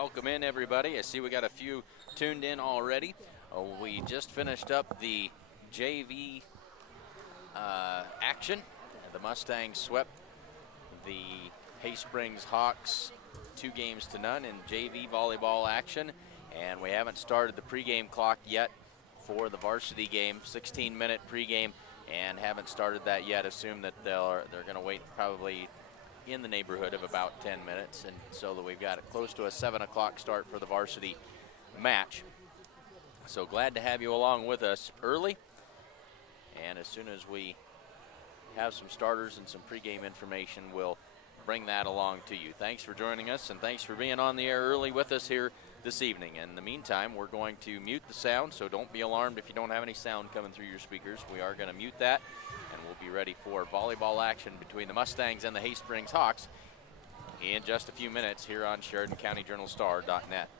welcome in everybody. I see we got a few tuned in already. We just finished up the JV action. The Mustangs swept the Hay Springs Hawks 2-0 in JV volleyball action, and we haven't started the pregame clock yet for the varsity game. 16-minute pregame, and haven't started that yet. Assume that they're going to wait probably in the neighborhood of about 10 minutes, and so that we've got it close to a 7 o'clock start for the varsity match. So glad to have you along with us early, and as soon as we have some starters and some pregame information, we'll bring that along to you. Thanks for joining us, and thanks for being on the air early with us here this evening. In the meantime, we're going to mute the sound, so don't be alarmed if you don't have any sound coming through your speakers. We are going to mute that, and we'll be ready for volleyball action between the Mustangs and the Hay Springs Hawks in just a few minutes here on SheridanCountyJournalStar.net.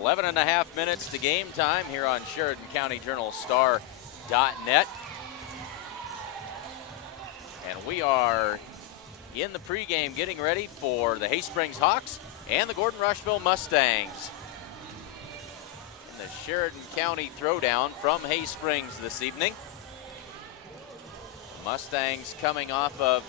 11 and a half minutes to game time here on Sheridan County Journal Star.net. And we are in the pregame getting ready for the Hay Springs Hawks and the Gordon-Rushville Mustangs. And the Sheridan County throwdown from Hay Springs this evening. Mustangs coming off of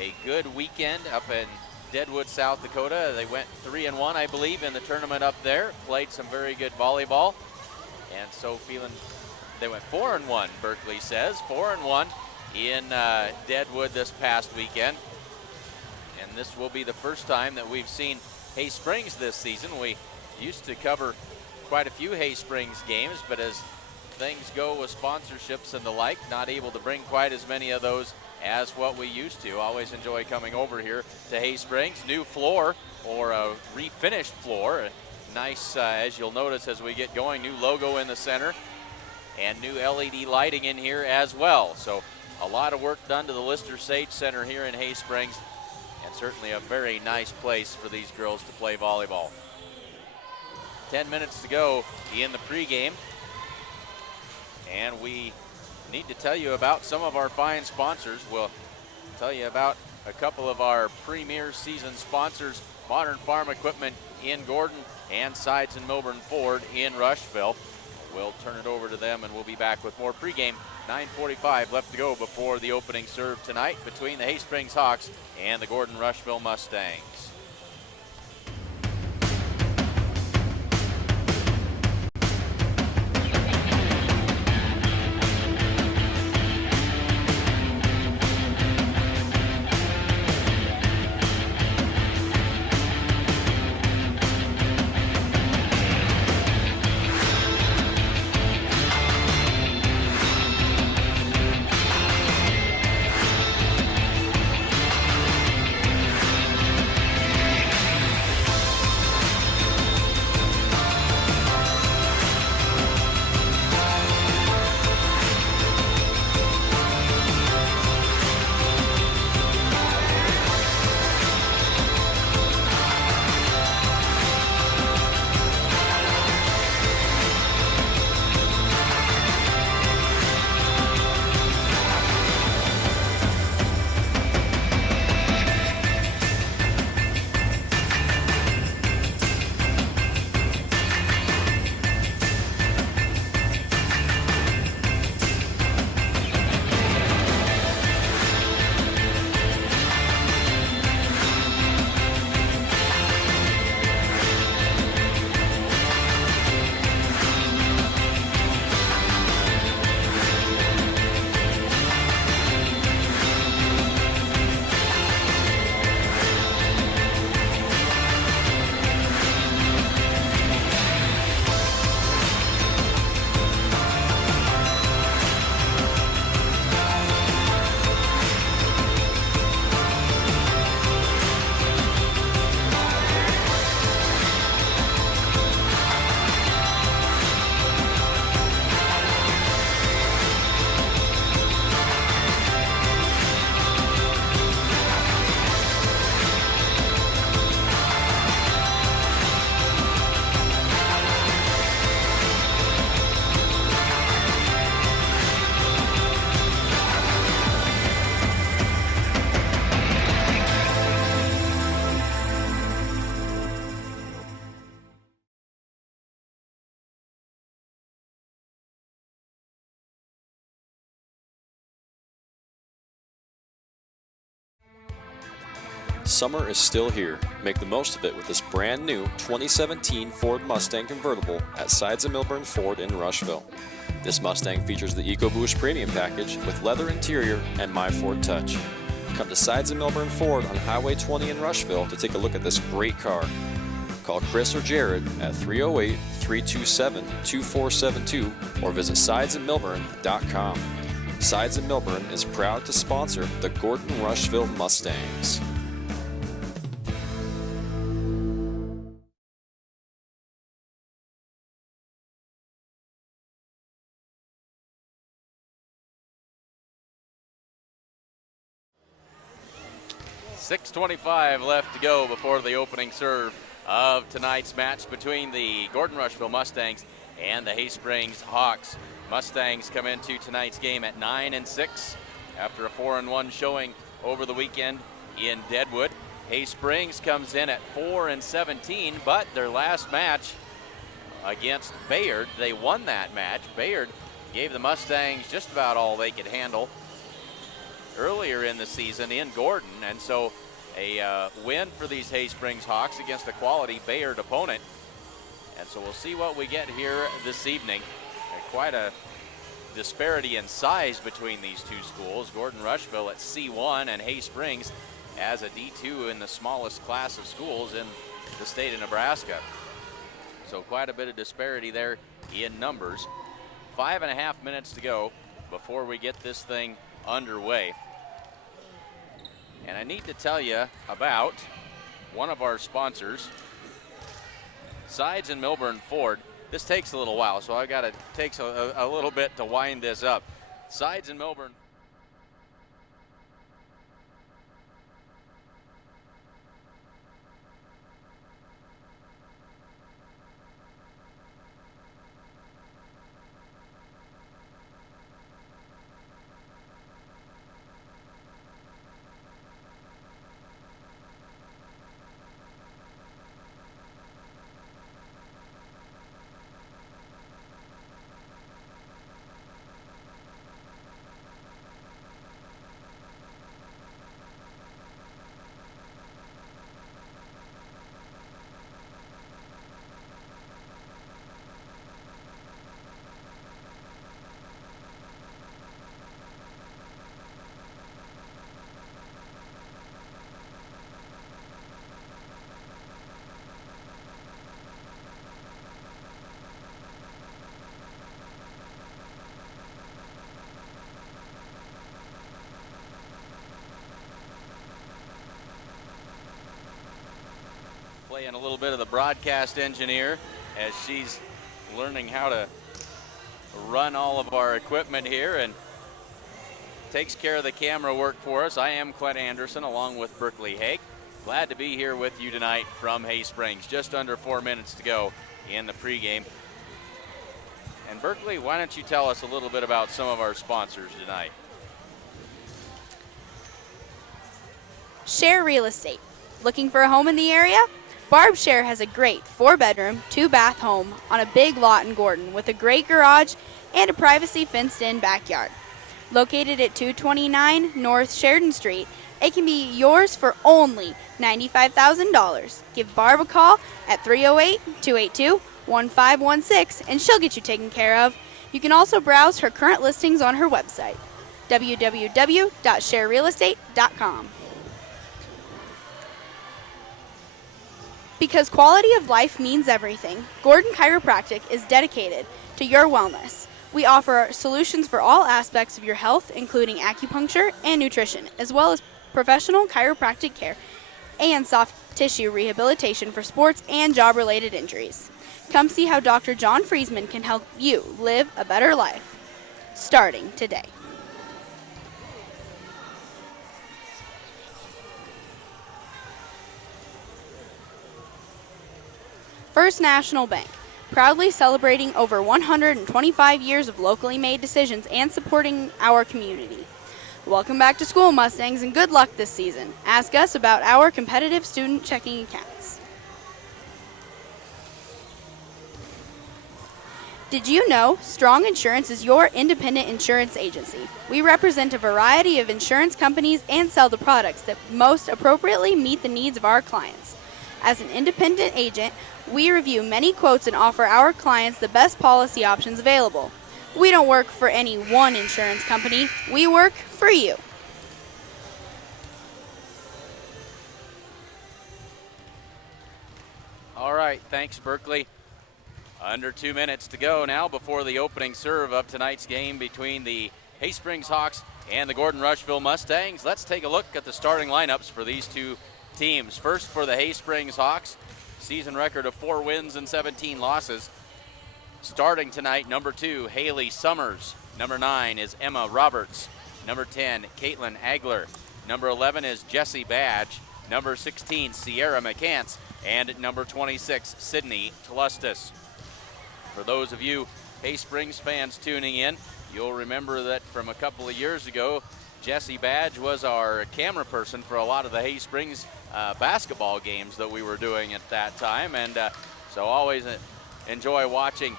a good weekend up in Deadwood, South Dakota. They went 3-1, I believe, in the tournament up there. Played some very good volleyball. And so feeling they went 4-1, Berkeley says. 4-1 in Deadwood this past weekend. And this will be the first time that we've seen Hay Springs this season. We used to cover quite a few Hay Springs games, but as things go with sponsorships and the like, not able to bring quite as many of those as what we used to. Always enjoy coming over here to Hay Springs. New floor, or a refinished floor. Nice, as you'll notice as we get going, new logo in the center and new LED lighting in here as well. So a lot of work done to the Lister Sage Center here in Hay Springs, and certainly a very nice place for these girls to play volleyball. 10 minutes to go in the pregame. And we need to tell you about some of our fine sponsors. We'll tell you about a couple of our premier season sponsors, Modern Farm Equipment in Gordon and Sides and Milburn Ford in Rushville. We'll turn it over to them and we'll be back with more pregame. 9:45 left to go before the opening serve tonight between the Hay Springs Hawks and the Gordon-Rushville Mustangs. Summer is still here. Make the most of it with this brand new 2017 Ford Mustang convertible at Sides of Milburn Ford in Rushville. This Mustang features the EcoBoost Premium Package with leather interior and My Ford Touch. Come to Sides of Milburn Ford on Highway 20 in Rushville to take a look at this great car. Call Chris or Jared at 308-327-2472 or visit sidesofmilburn.com. Sides of Milburn is proud to sponsor the Gordon-Rushville Mustangs. .625 left to go before the opening serve of tonight's match between the Gordon-Rushville Mustangs and the Hay Springs Hawks. Mustangs come into tonight's game at 9-6 after a 4-1 showing over the weekend in Deadwood. Hay Springs comes in at 4-17, but their last match against Bayard, they won that match. Bayard gave the Mustangs just about all they could handle earlier in the season in Gordon, and so a win for these Hay Springs Hawks against a quality Bayard opponent. And so we'll see what we get here this evening. Quite a disparity in size between these two schools. Gordon-Rushville at C1 and Hay Springs as a D2 in the smallest class of schools in the state of Nebraska. So quite a bit of disparity there in numbers. 5.5 minutes to go before we get this thing underway. And I need to tell you about one of our sponsors, Sides and Milburn Ford. This takes a little while, so takes a little bit to wind this up. Sides and Milburn. Playing a little bit of the broadcast engineer as she's learning how to run all of our equipment here and takes care of the camera work for us. I am Clint Anderson along with Berkeley Haig. Glad to be here with you tonight from Hay Springs. Just under 4 minutes to go in the pregame. And Berkeley, why don't you tell us a little bit about some of our sponsors tonight? Share Real Estate. Looking for a home in the area? Barb Share has a great 4-bedroom, 2-bath home on a big lot in Gordon with a great garage and a privacy fenced-in backyard. Located at 229 North Sheridan Street, it can be yours for only $95,000. Give Barb a call at 308-282-1516 and she'll get you taken care of. You can also browse her current listings on her website, www.sharerealestate.com. Because quality of life means everything, Gordon Chiropractic is dedicated to your wellness. We offer solutions for all aspects of your health, including acupuncture and nutrition, as well as professional chiropractic care and soft tissue rehabilitation for sports and job-related injuries. Come see how Dr. John Friesman can help you live a better life, starting today. First National Bank, proudly celebrating over 125 years of locally made decisions and supporting our community. Welcome back to school, Mustangs, and good luck this season. Ask us about our competitive student checking accounts. Did you know Strong Insurance is your independent insurance agency? We represent a variety of insurance companies and sell the products that most appropriately meet the needs of our clients. As an independent agent, we review many quotes and offer our clients the best policy options available. We don't work for any one insurance company. We work for you. All right, thanks, Berkeley. Under 2 minutes to go now before the opening serve of tonight's game between the Hay Springs Hawks and the Gordon-Rushville Mustangs. Let's take a look at the starting lineups for these two teams. First for the Hay Springs Hawks, season record of 4 wins and 17 losses. Starting tonight, number 2, Haley Summers. Number 9 is Emma Roberts. Number 10, Caitlin Agler. Number 11 is Jessie Badge. Number 16, Sierra McCants. and at number 26, Sydney Tlustis. For those of you Hay Springs fans tuning in, you'll remember that from a couple of years ago, Jesse Badge was our camera person for a lot of the Hay Springs basketball games that we were doing at that time, and so always enjoy watching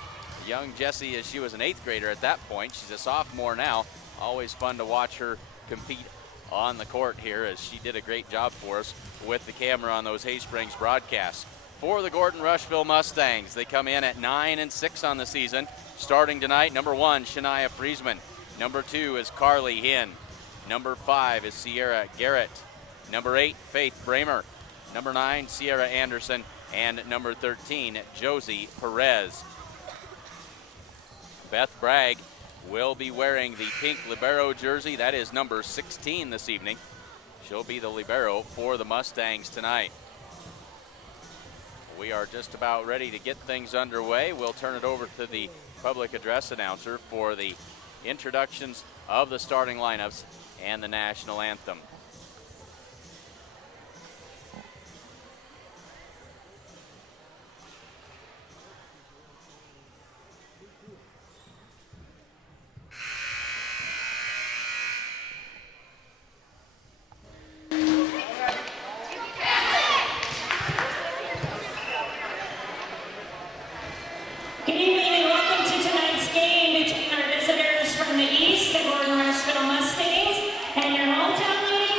young Jessie, as she was an 8th grader at that point. She's a sophomore now. Always fun to watch her compete on the court here, as she did a great job for us with the camera on those Hay Springs broadcasts. For the Gordon-Rushville Mustangs, they come in at 9-6 on the season. Starting tonight, number 1, Shania Friesman. Number 2 is Carly Hinn. Number 5 is Sierra Garrett. Number 8, Faith Bramer. Number 9, Sierra Anderson. And number 13, Josie Perez. Beth Bragg will be wearing the pink libero jersey. That is number 16 this evening. She'll be the libero for the Mustangs tonight. We are just about ready to get things underway. We'll turn it over to the public address announcer for the introductions of the starting lineups and the national anthem. Good evening and welcome to tonight's game between our visitors from the east, the Gordon-Rushville Mustangs, and your hometown lady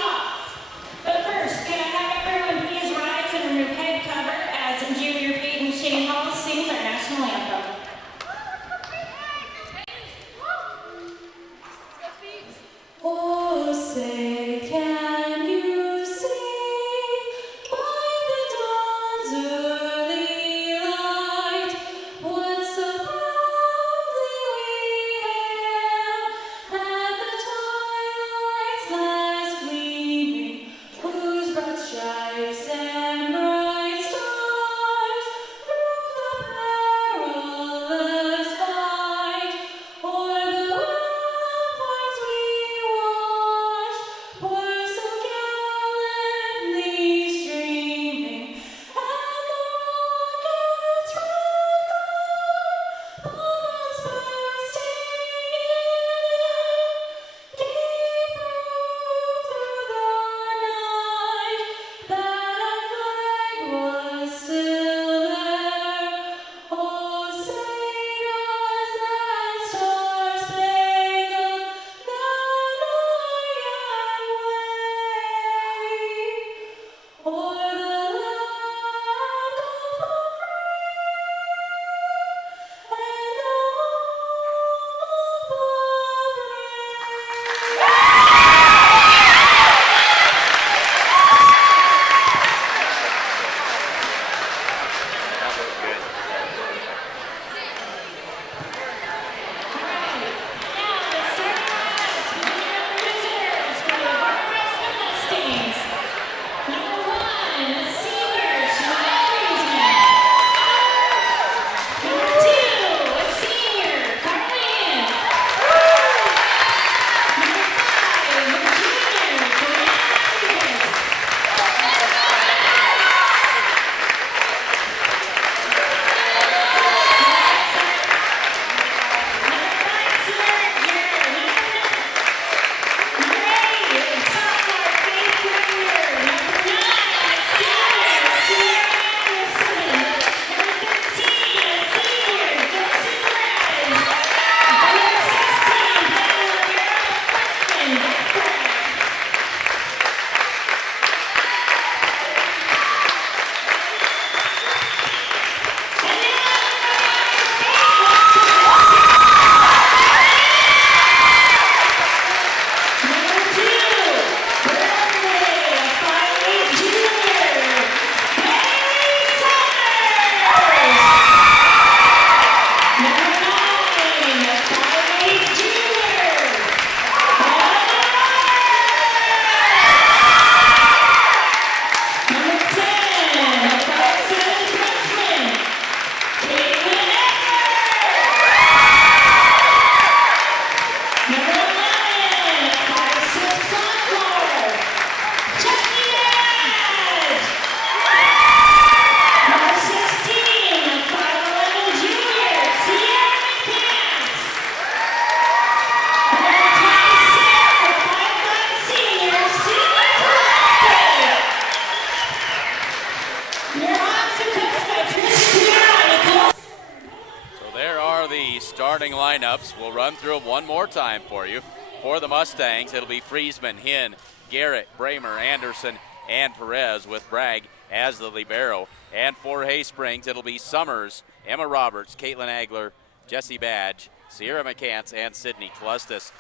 lineups. We'll run through them one more time for you. For the Mustangs, it'll be Friesman, Hinn, Garrett, Bramer, Anderson, and Perez with Bragg as the libero. And for Haysprings, it'll be Summers, Emma Roberts, Caitlin Agler, Jesse Badge, Sierra McCants, and Sydney Tlustis.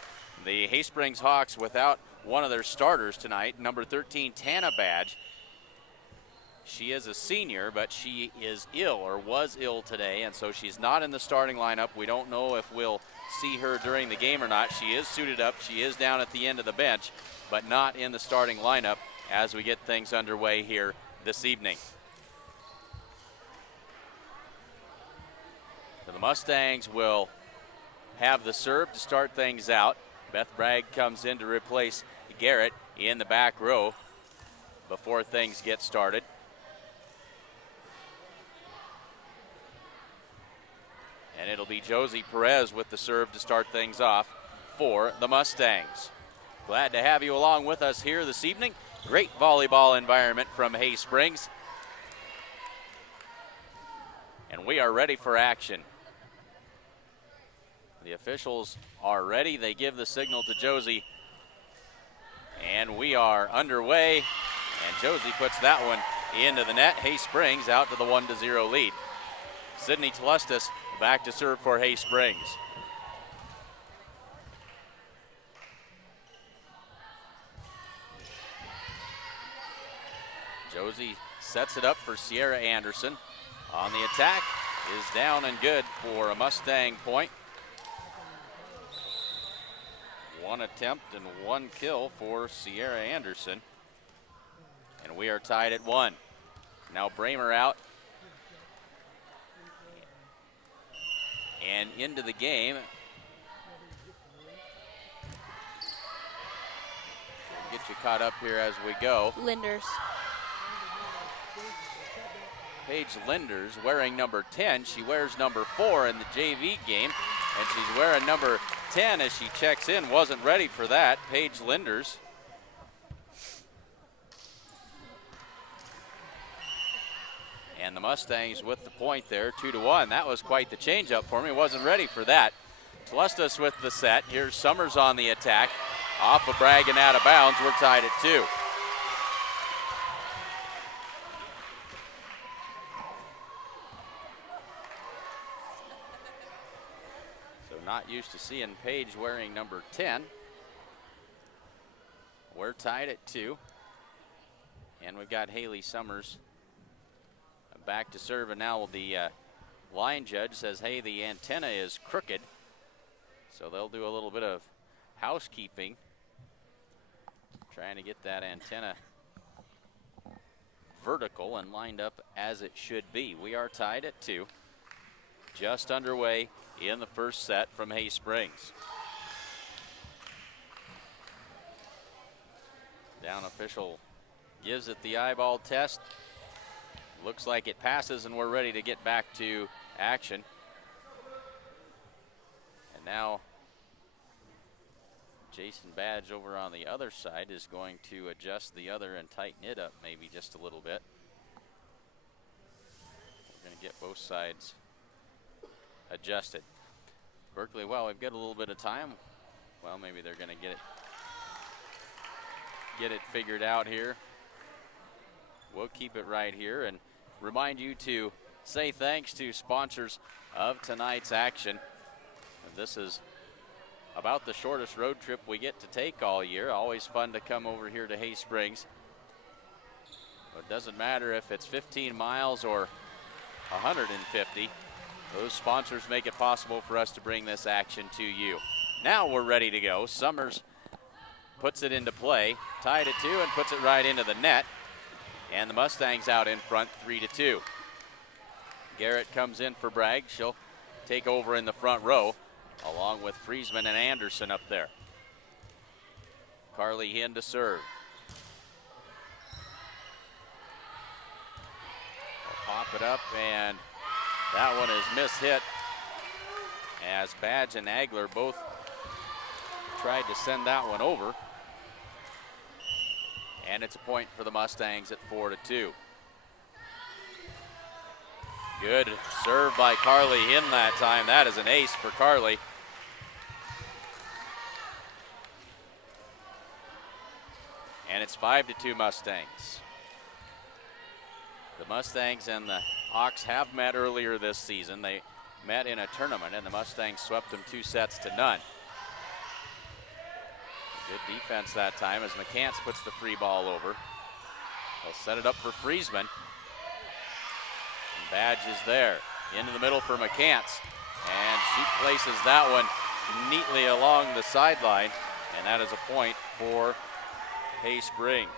The Haysprings Hawks without one of their starters tonight, number 13, Tana Badge. She is a senior, but she is ill or was ill today, and so she's not in the starting lineup. We don't know if we'll see her during the game or not. She is suited up. She is down at the end of the bench, but not in the starting lineup as we get things underway here this evening. So the Mustangs will have the serve to start things out. Beth Bragg comes in to replace Garrett in the back row before things get started. And it'll be Josie Perez with the serve to start things off for the Mustangs. Glad to have you along with us here this evening. Great volleyball environment from Haysprings. And we are ready for action. The officials are ready. They give the signal to Josie. And we are underway. And Josie puts that one into the net. Haysprings out to the 1-0 lead. Sydney Tlustis back to serve for Haysprings. Josie sets it up for Sierra Anderson. On the attack is down and good for a Mustang point. One attempt and one kill for Sierra Anderson. And we are tied at 1. Now Bramer out. And into the game. We'll get you caught up here as we go. Linders. Paige Linders wearing number 10. She wears number 4 in the JV game. And she's wearing number 10 as she checks in. Wasn't ready for that. Paige Linders. And the Mustangs with the point there, 2-1. That was quite the change-up for me. Wasn't ready for that. Tlustis with the set. Here's Summers on the attack. Off of Bragg and out of bounds. We're tied at 2. So not used to seeing Paige wearing number 10. We're tied at 2. And we've got Haley Summers back to serve, and now the line judge says, hey, the antenna is crooked. So they'll do a little bit of housekeeping, trying to get that antenna vertical and lined up as it should be. We are tied at 2. Just underway in the first set from Haysprings. Down official gives it the eyeball test. Looks like it passes, and we're ready to get back to action. And now Jason Badge over on the other side is going to adjust the other and tighten it up maybe just a little bit. We're going to get both sides adjusted. Berkeley, well, we've got a little bit of time. Well, maybe they're going to get it figured out here. We'll keep it right here and remind you to say thanks to sponsors of tonight's action. And this is about the shortest road trip we get to take all year. Always fun to come over here to Haysprings. It doesn't matter if it's 15 miles or 150. Those sponsors make it possible for us to bring this action to you. Now we're ready to go. Summers puts it into play, tied at 2, and puts it right into the net. And the Mustangs out in front, 3-2. Garrett comes in for Bragg. She'll take over in the front row, along with Friesman and Anderson up there. Carly Hinn to serve. They'll pop it up, and that one is mishit as Badge and Agler both tried to send that one over. And it's a point for the Mustangs at 4-2. Good serve by Carly Hinn that time. That is an ace for Carly. and it's 5-2 Mustangs. The Mustangs and the Hawks have met earlier this season. They met in a tournament, and the Mustangs swept them 2-0. Good defense that time as McCants puts the free ball over. They'll set it up for Friesman. And Badge is there. Into the middle for McCants. And she places that one neatly along the sideline. And that is a point for Hay Springs.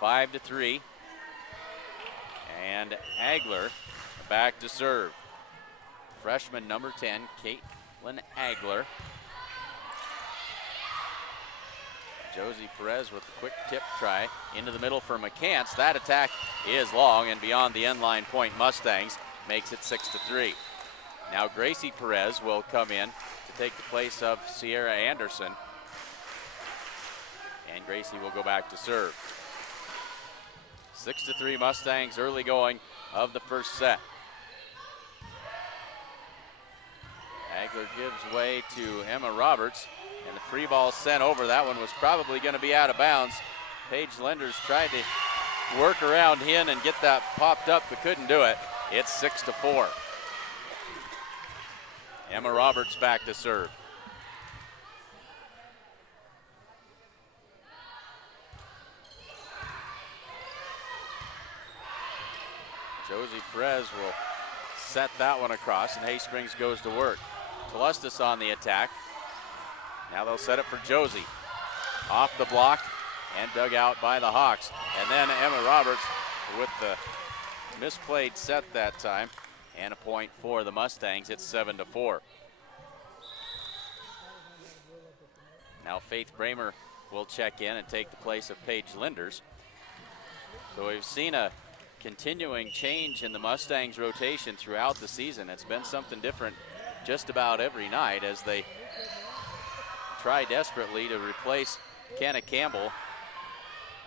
5-3. And Agler back to serve. Freshman number 10, Caitlin Agler. Josie Perez with the quick tip try into the middle for McCants. That attack is long and beyond the end line point. Mustangs makes it 6-3. Now Gracie Perez will come in to take the place of Sierra Anderson. And Gracie will go back to serve. 6-3 Mustangs, early going of the first set. Agler gives way to Emma Roberts, and the free ball sent over. That one was probably going to be out of bounds. Paige Lenders tried to work around Hinn and get that popped up, but couldn't do it. It's 6-4. Emma Roberts back to serve. Josie Perez will set that one across, and Hay Springs goes to work. Tlustis on the attack. Now they'll set it for Josie. Off the block and dug out by the Hawks. And then Emma Roberts with the misplayed set that time, and a point for the Mustangs. It's 7-4. Now Faith Bramer will check in and take the place of Paige Linders. So we've seen a continuing change in the Mustangs rotation throughout the season. It's been something different just about every night as they try desperately to replace Kenna Campbell,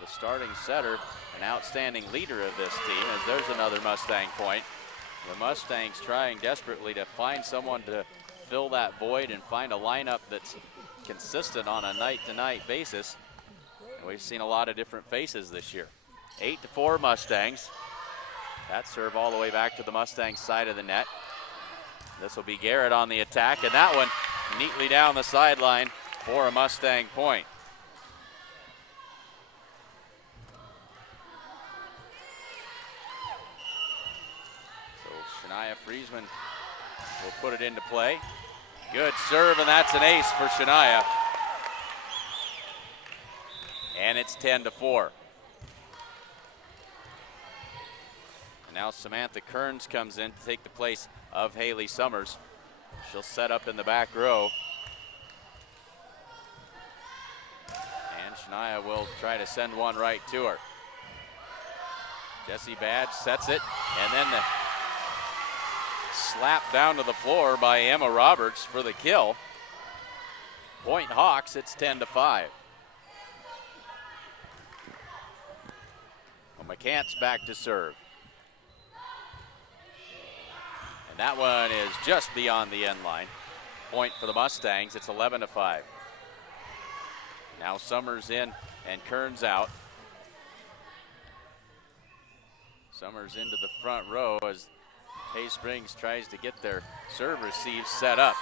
the starting setter, an outstanding leader of this team, as there's another Mustang point. The Mustangs trying desperately to find someone to fill that void and find a lineup that's consistent on a night-to-night basis. And we've seen a lot of different faces this year. 8-4 Mustangs. That serve all the way back to the Mustangs side of the net. This will be Garrett on the attack, and that one neatly down the sideline for a Mustang point. So Shania Friesman will put it into play. Good serve, and that's an ace for Shania. And it's 10-4. And now Samantha Kearns comes in to take the place of Haley Summers. She'll set up in the back row. And Shania will try to send one right to her. Jessie Badge sets it, and then the slap down to the floor by Emma Roberts for the kill. Point Hawks, it's 10-5. Well, McCants back to serve. And that one is just beyond the end line. Point for the Mustangs, it's 11-5. Now Summers in and Kearns out. Summers into the front row as Hay Springs tries to get their serve receive set up.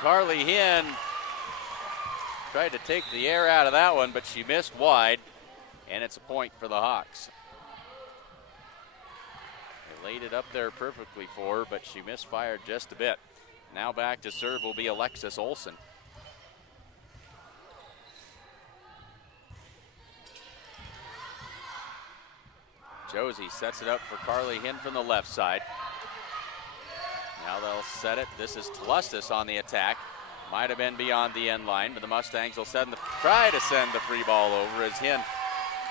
Carly Hinn tried to take the air out of that one, but she missed wide, and it's a point for the Hawks. They laid it up there perfectly for her, but she misfired just a bit. Now back to serve will be Alexis Olson. Josie sets it up for Carly Hinn from the left side. Now they'll set it. This is Tlustis on the attack. Might have been beyond the end line, but the Mustangs will try to send the free ball over as Hinn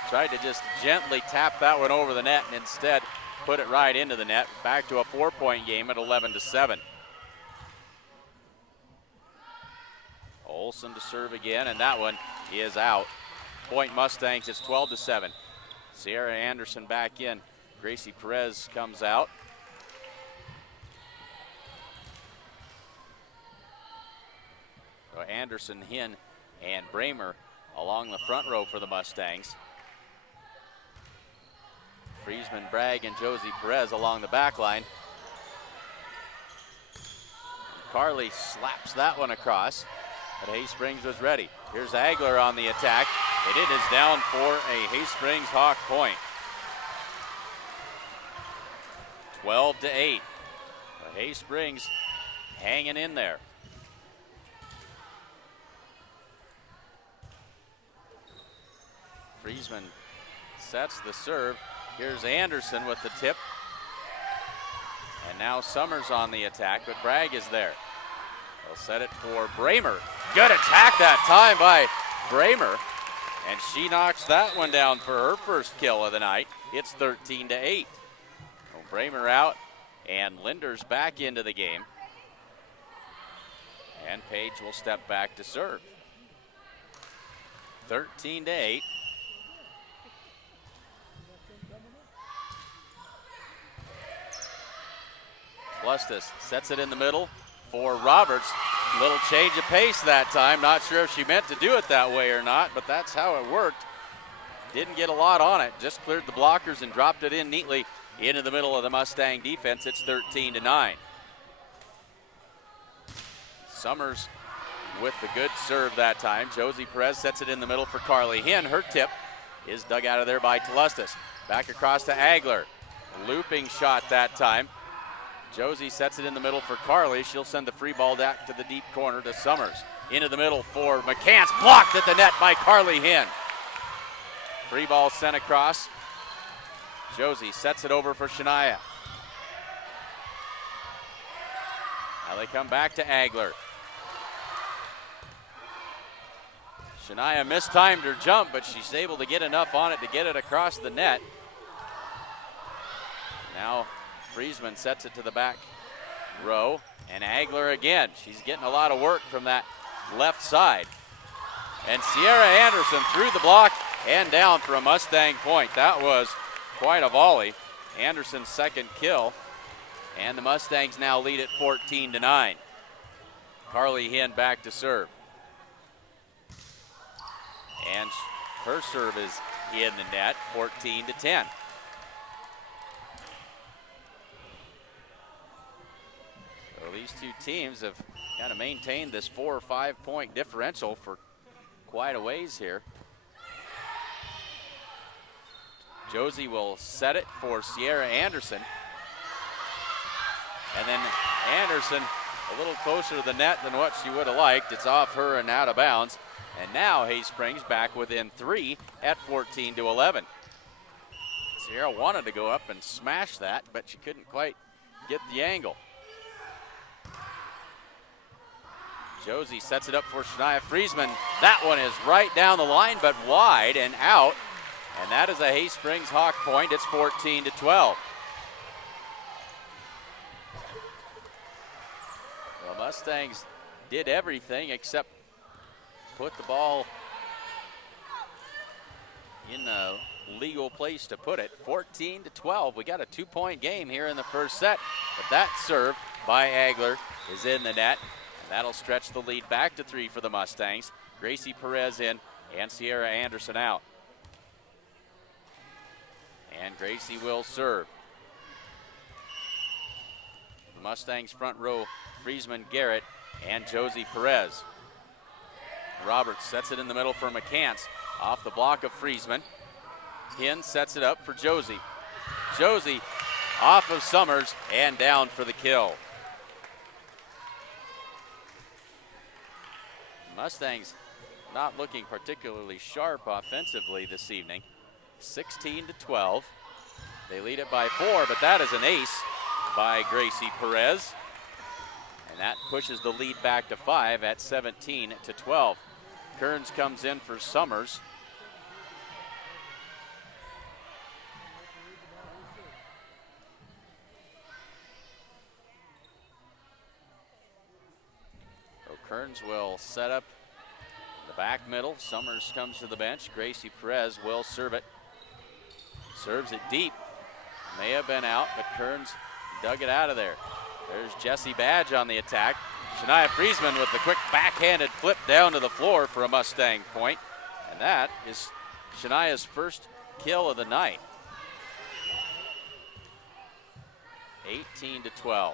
tried to just gently tap that one over the net and instead put it right into the net. Back to a 4-point game at 11-7. Olson to serve again, and that one is out. Point Mustangs, it's 12-7. Sierra Anderson back in. Gracie Perez comes out. So Anderson, Hinn, and Bramer along the front row for the Mustangs. Friesman, Bragg, and Josie Perez along the back line. Carly slaps that one across, but Hay Springs was ready. Here's Agler on the attack, and it is down for a Hay Springs Hawk point. 12-8. Hay Springs hanging in there. Friesman sets the serve. Here's Anderson with the tip. And now Summers on the attack, but Bragg is there. They'll set it for Bramer. Good attack that time by Bramer. And she knocks that one down for her first kill of the night. It's 13-8. Bramer out, and Linder's back into the game. And Page will step back to serve. 13-8. Lustus sets it in the middle for Roberts. Little change of pace that time. Not sure if she meant to do it that way or not, but that's how it worked. Didn't get a lot on it, just cleared the blockers and dropped it in neatly into the middle of the Mustang defense. It's 13-9. Summers with the good serve that time. Josie Perez sets it in the middle for Carly Hinn. Her tip is dug out of there by Telustis. Back across to Agler. Looping shot that time. Josie sets it in the middle for Carly. She'll send the free ball back to the deep corner to Summers. Into the middle for McCants. Blocked at the net by Carly Hinn. Free ball sent across. Josie sets it over for Shania. Now they come back to Agler. Shania mistimed her jump, but she's able to get enough on it to get it across the net. Now Friesman sets it to the back row, and Agler again. She's getting a lot of work from that left side. And Sierra Anderson through the block and down for a Mustang point. That was quite a volley. Anderson's second kill, and the Mustangs now lead at 14-9. Carly Hinn back to serve. And her serve is in the net, 14-10. So these two teams have kind of maintained this 4 or 5 point differential for quite a ways here. Josie will set it for Sierra Anderson. And then Anderson a little closer to the net than what she would have liked. It's off her and out of bounds. And now Hay Springs back within 3 at 14-11. Sierra wanted to go up and smash that, but she couldn't quite get the angle. Josie sets it up for Shania Friesman. That one is right down the line, but wide and out. And that is a Hay Springs Hawk point. It's 14-12. The Mustangs did everything except put the ball in a legal place to put it. 14-12. We got a 2-point game here in the first set, but that serve by Agler is in the net. And that'll stretch the lead back to 3 for the Mustangs. Gracie Perez in and Sierra Anderson out. And Gracie will serve. The Mustangs front row, Friesman, Garrett, and Josie Perez. Roberts sets it in the middle for McCants. Off the block of Friesman. Hinn sets it up for Josie. Josie off of Summers and down for the kill. Mustangs not looking particularly sharp offensively this evening. 16-12. They lead it by 4, but that is an ace by Gracie Perez. And that pushes the lead back to 5 at 17-12. Kearns comes in for Summers. So Kearns will set up the back middle. Summers comes to the bench. Gracie Perez will serve it. Serves it deep. May have been out, but Kearns dug it out of there. There's Jesse Badge on the attack. Shania Friesman with the quick backhanded flip down to the floor for a Mustang point. And that is Shania's first kill of the night. 18-12.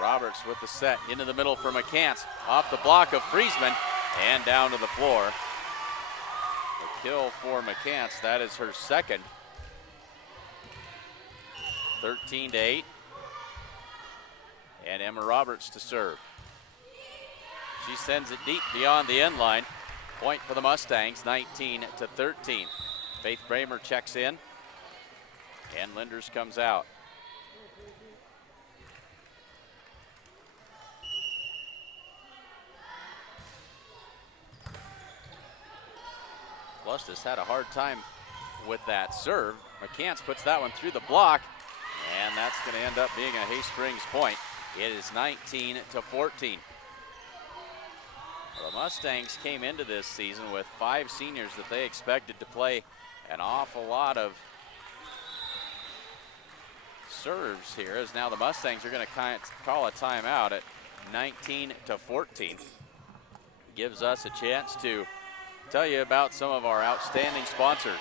Roberts with the set into the middle for McCants. Off the block of Friesman and down to the floor. The kill for McCants, that is her second. 13-8. And Emma Roberts to serve. She sends it deep beyond the end line. Point for the Mustangs, 19-13. Faith Bramer checks in. And Linders comes out. Lustis had a hard time with that serve. McCants puts that one through the block, and that's going to end up being a Hayes Springs point. It is 19-14. Well, the Mustangs came into this season with 5 seniors that they expected to play an awful lot of serves here, as now the Mustangs are going to call a timeout at 19-14. Gives us a chance to tell you about some of our outstanding sponsors.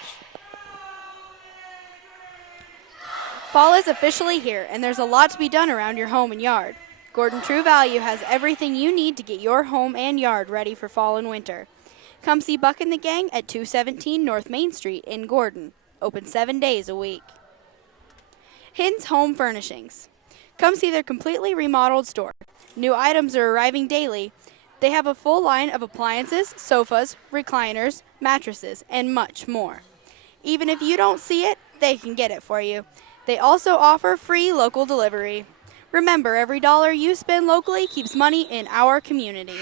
Fall is officially here, and there's a lot to be done around your home and yard. Gordon True Value has everything you need to get your home and yard ready for fall and winter. Come see Buck and the gang at 217 North Main Street in Gordon. Open 7 days a week. Hin's Home Furnishings. Come see their completely remodeled store. New items are arriving daily. They have a full line of appliances, sofas, recliners, mattresses, and much more. Even if you don't see it, they can get it for you. They also offer free local delivery. Remember, every dollar you spend locally keeps money in our community.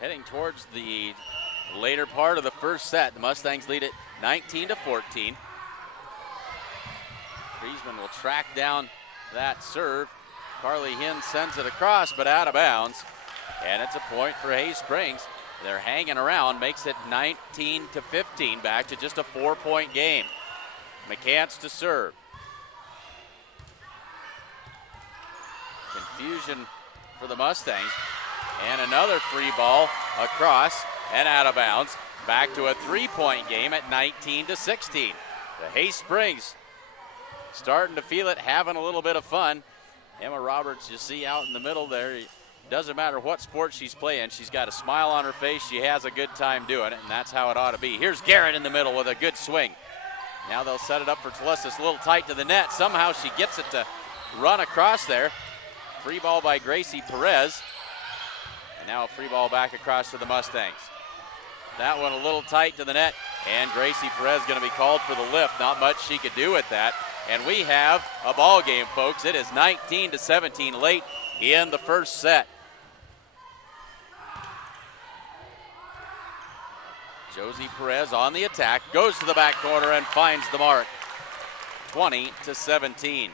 Heading towards the later part of the first set, the Mustangs lead it 19-14. Friesman will track down that serve. Carly Hinn sends it across, but out of bounds. And it's a point for Hayes Springs. They're hanging around, makes it 19-15, back to just a 4-point game. McCants to serve. Confusion for the Mustangs. And another free ball across and out of bounds. Back to a 3-point game at 19-16. The Hayes Springs starting to feel it, having a little bit of fun. Emma Roberts, you see out in the middle there, doesn't matter what sport she's playing, she's got a smile on her face, she has a good time doing it, and that's how it ought to be. Here's Garrett in the middle with a good swing. Now they'll set it up for Talissus, a little tight to the net. Somehow she gets it to run across there. Free ball by Gracie Perez. And now a free ball back across to the Mustangs. That one a little tight to the net, and Gracie Perez going to be called for the lift. Not much she could do with that. And we have a ball game, folks. It is 19-17 late in the first set. Josie Perez on the attack, goes to the back corner and finds the mark. 20-17.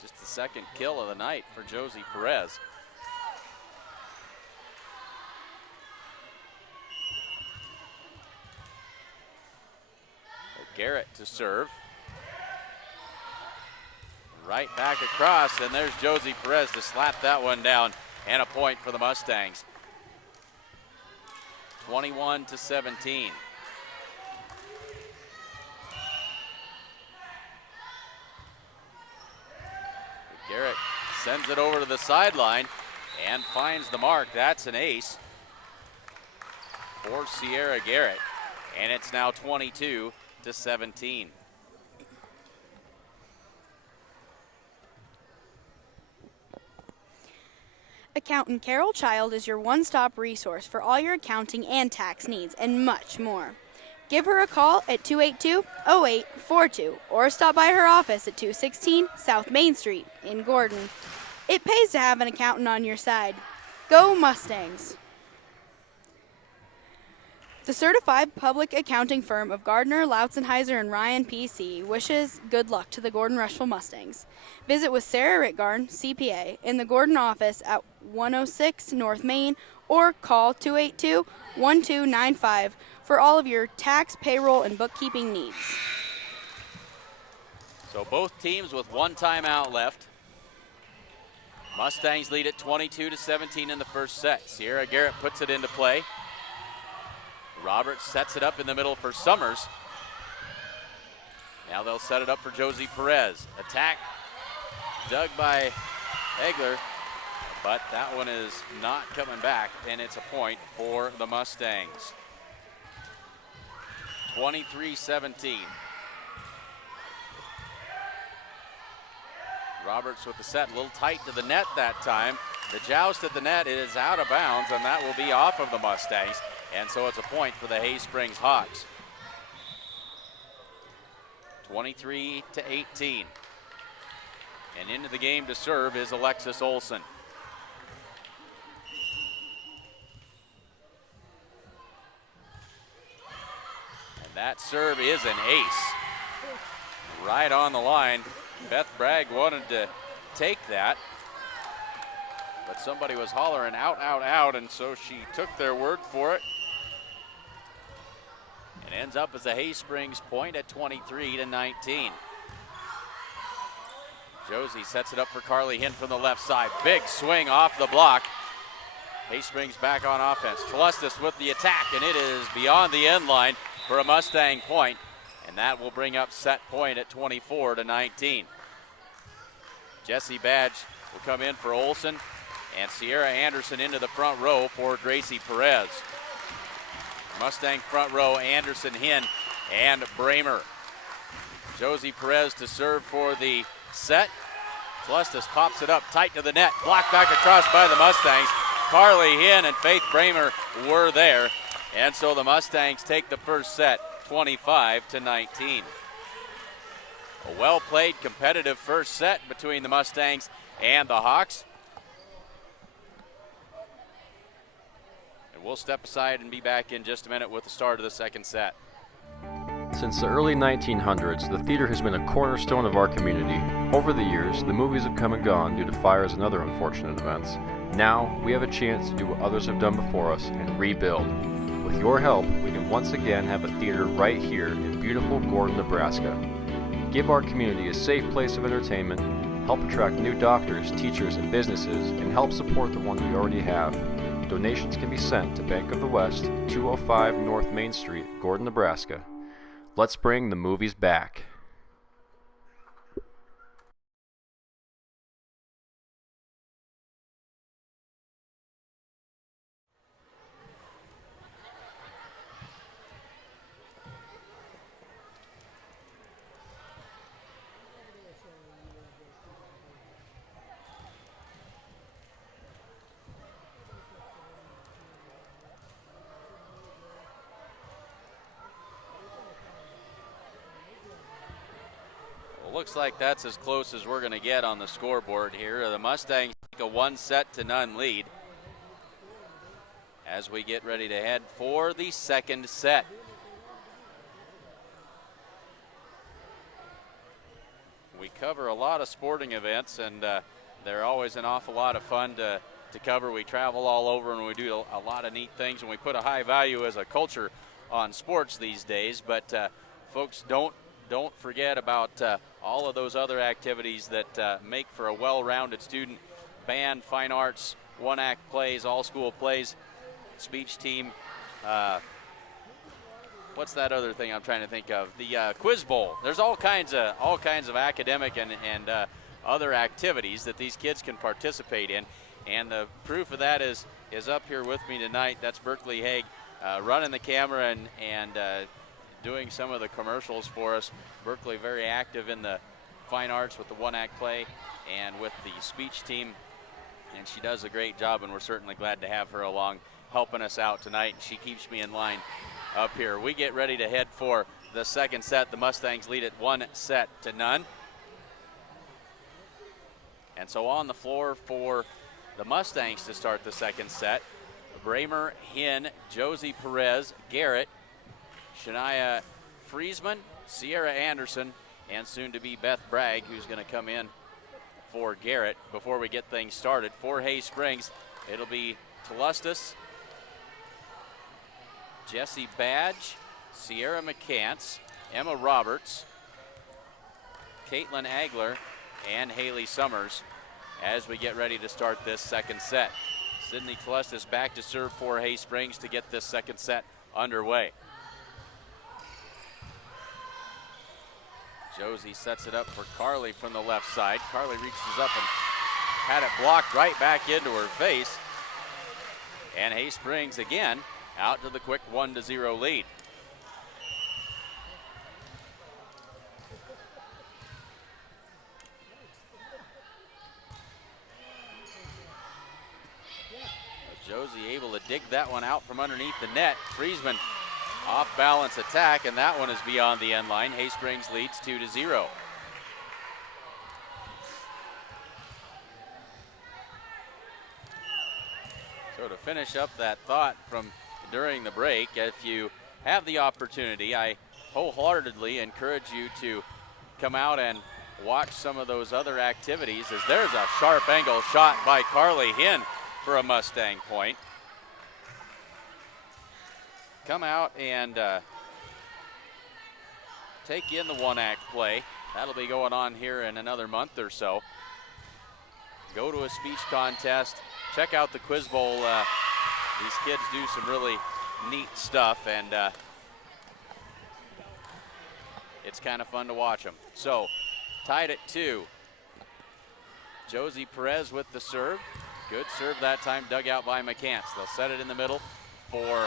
Just the second kill of the night for Josie Perez. Garrett to serve. Right back across, and there's Josie Perez to slap that one down, and a point for the Mustangs. 21-17. Garrett sends it over to the sideline and finds the mark. That's an ace for Sierra Garrett, and it's now 22-17. Accountant Carol Child is your one-stop resource for all your accounting and tax needs and much more. Give her a call at 282-0842 or stop by her office at 216 South Main Street in Gordon. It pays to have an accountant on your side. Go Mustangs! The certified public accounting firm of Gardner, Lautzenheiser, and Ryan PC wishes good luck to the Gordon-Rushville Mustangs. Visit with Sarah Ritgarn, CPA, in the Gordon office at 106 North Main or call 282-1295 for all of your tax, payroll, and bookkeeping needs. So both teams with one timeout left. Mustangs lead at 22-17 in the first set. Sierra Garrett puts it into play. Roberts sets it up in the middle for Summers. Now they'll set it up for Josie Perez. Attack dug by Egler, but that one is not coming back, and it's a point for the Mustangs. 23-17. Roberts with the set, a little tight to the net that time. The joust at the net is out of bounds, and that will be off of the Mustangs. And so it's a point for the Hay Springs Hawks. 23-18. And into the game to serve is Alexis Olson. And that serve is an ace. Right on the line. Beth Bragg wanted to take that, but somebody was hollering out, out, out, and so she took their word for it. And ends up as a Hay Springs point at 23-19. Josie sets it up for Carly Hinn from the left side. Big swing off the block. Hay Springs back on offense. Tlustis with the attack, and it is beyond the end line for a Mustang point. And that will bring up set point at 24-19. Jesse Badge will come in for Olson, and Sierra Anderson into the front row for Gracie Perez. Mustang front row, Anderson, Hinn, and Bramer. Josie Perez to serve for the set. Tlustis pops it up tight to the net, blocked back across by the Mustangs. Carly Hinn and Faith Bramer were there, and so the Mustangs take the first set. 25-19. A well-played, competitive first set between the Mustangs and the Hawks. And we'll step aside and be back in just a minute with the start of the second set. Since the early 1900s, the theater has been a cornerstone of our community. Over the years, the movies have come and gone due to fires and other unfortunate events. Now, we have a chance to do what others have done before us and rebuild. With your help, we can once again have a theater right here in beautiful Gordon, Nebraska. Give our community a safe place of entertainment, help attract new doctors, teachers, and businesses, and help support the ones we already have. Donations can be sent to Bank of the West, 205 North Main Street, Gordon, Nebraska. Let's bring the movies back. Looks like that's as close as we're going to get on the scoreboard here. The Mustangs take a 1-0 lead as we get ready to head for the second set. We cover a lot of sporting events, and they're always an awful lot of fun to cover. We travel all over, and we do a lot of neat things, and we put a high value as a culture on sports these days. But folks, don't forget about all of those other activities that make for a well-rounded student. Band, fine arts, one-act plays, all-school plays, speech team. What's that other thing I'm trying to think of? The quiz bowl. There's all kinds of academic and other activities that these kids can participate in. And the proof of that is up here with me tonight. That's Berkeley Haig running the camera and doing some of the commercials for us. Berkeley very active in the fine arts with the one-act play and with the speech team, and she does a great job, and we're certainly glad to have her along helping us out tonight. She keeps me in line up here. We get ready to head for the second set. The Mustangs lead it 1-0. And so on the floor for the Mustangs to start the second set, Bramer, Hinn, Josie Perez, Garrett, Shania Friesman, Sierra Anderson, and soon to be Beth Bragg, who's going to come in for Garrett. Before we get things started, for Hay Springs, it'll be Tlustis, Jessie Badge, Sierra McCants, Emma Roberts, Caitlin Agler, and Haley Summers as we get ready to start this second set. Sydney Telestis back to serve for Hay Springs to get this second set underway. Josie sets it up for Carly from the left side. Carly reaches up and had it blocked right back into her face. And Hay Springs again out to the quick 1-0 lead. Josie able to dig that one out from underneath the net. Friesman off balance attack, and that one is beyond the end line. Hay Springs leads 2-0. So to finish up that thought from during the break, if you have the opportunity, I wholeheartedly encourage you to come out and watch some of those other activities, as there's a sharp angle shot by Carly Hinn for a Mustang point. Come out and take in the one-act play. That'll be going on here in another month or so. Go to a speech contest. Check out the Quiz Bowl. These kids do some really neat stuff, and it's kind of fun to watch them. So, tied at 2. Josie Perez with the serve. Good serve that time, dug out by McCants. They'll set it in the middle for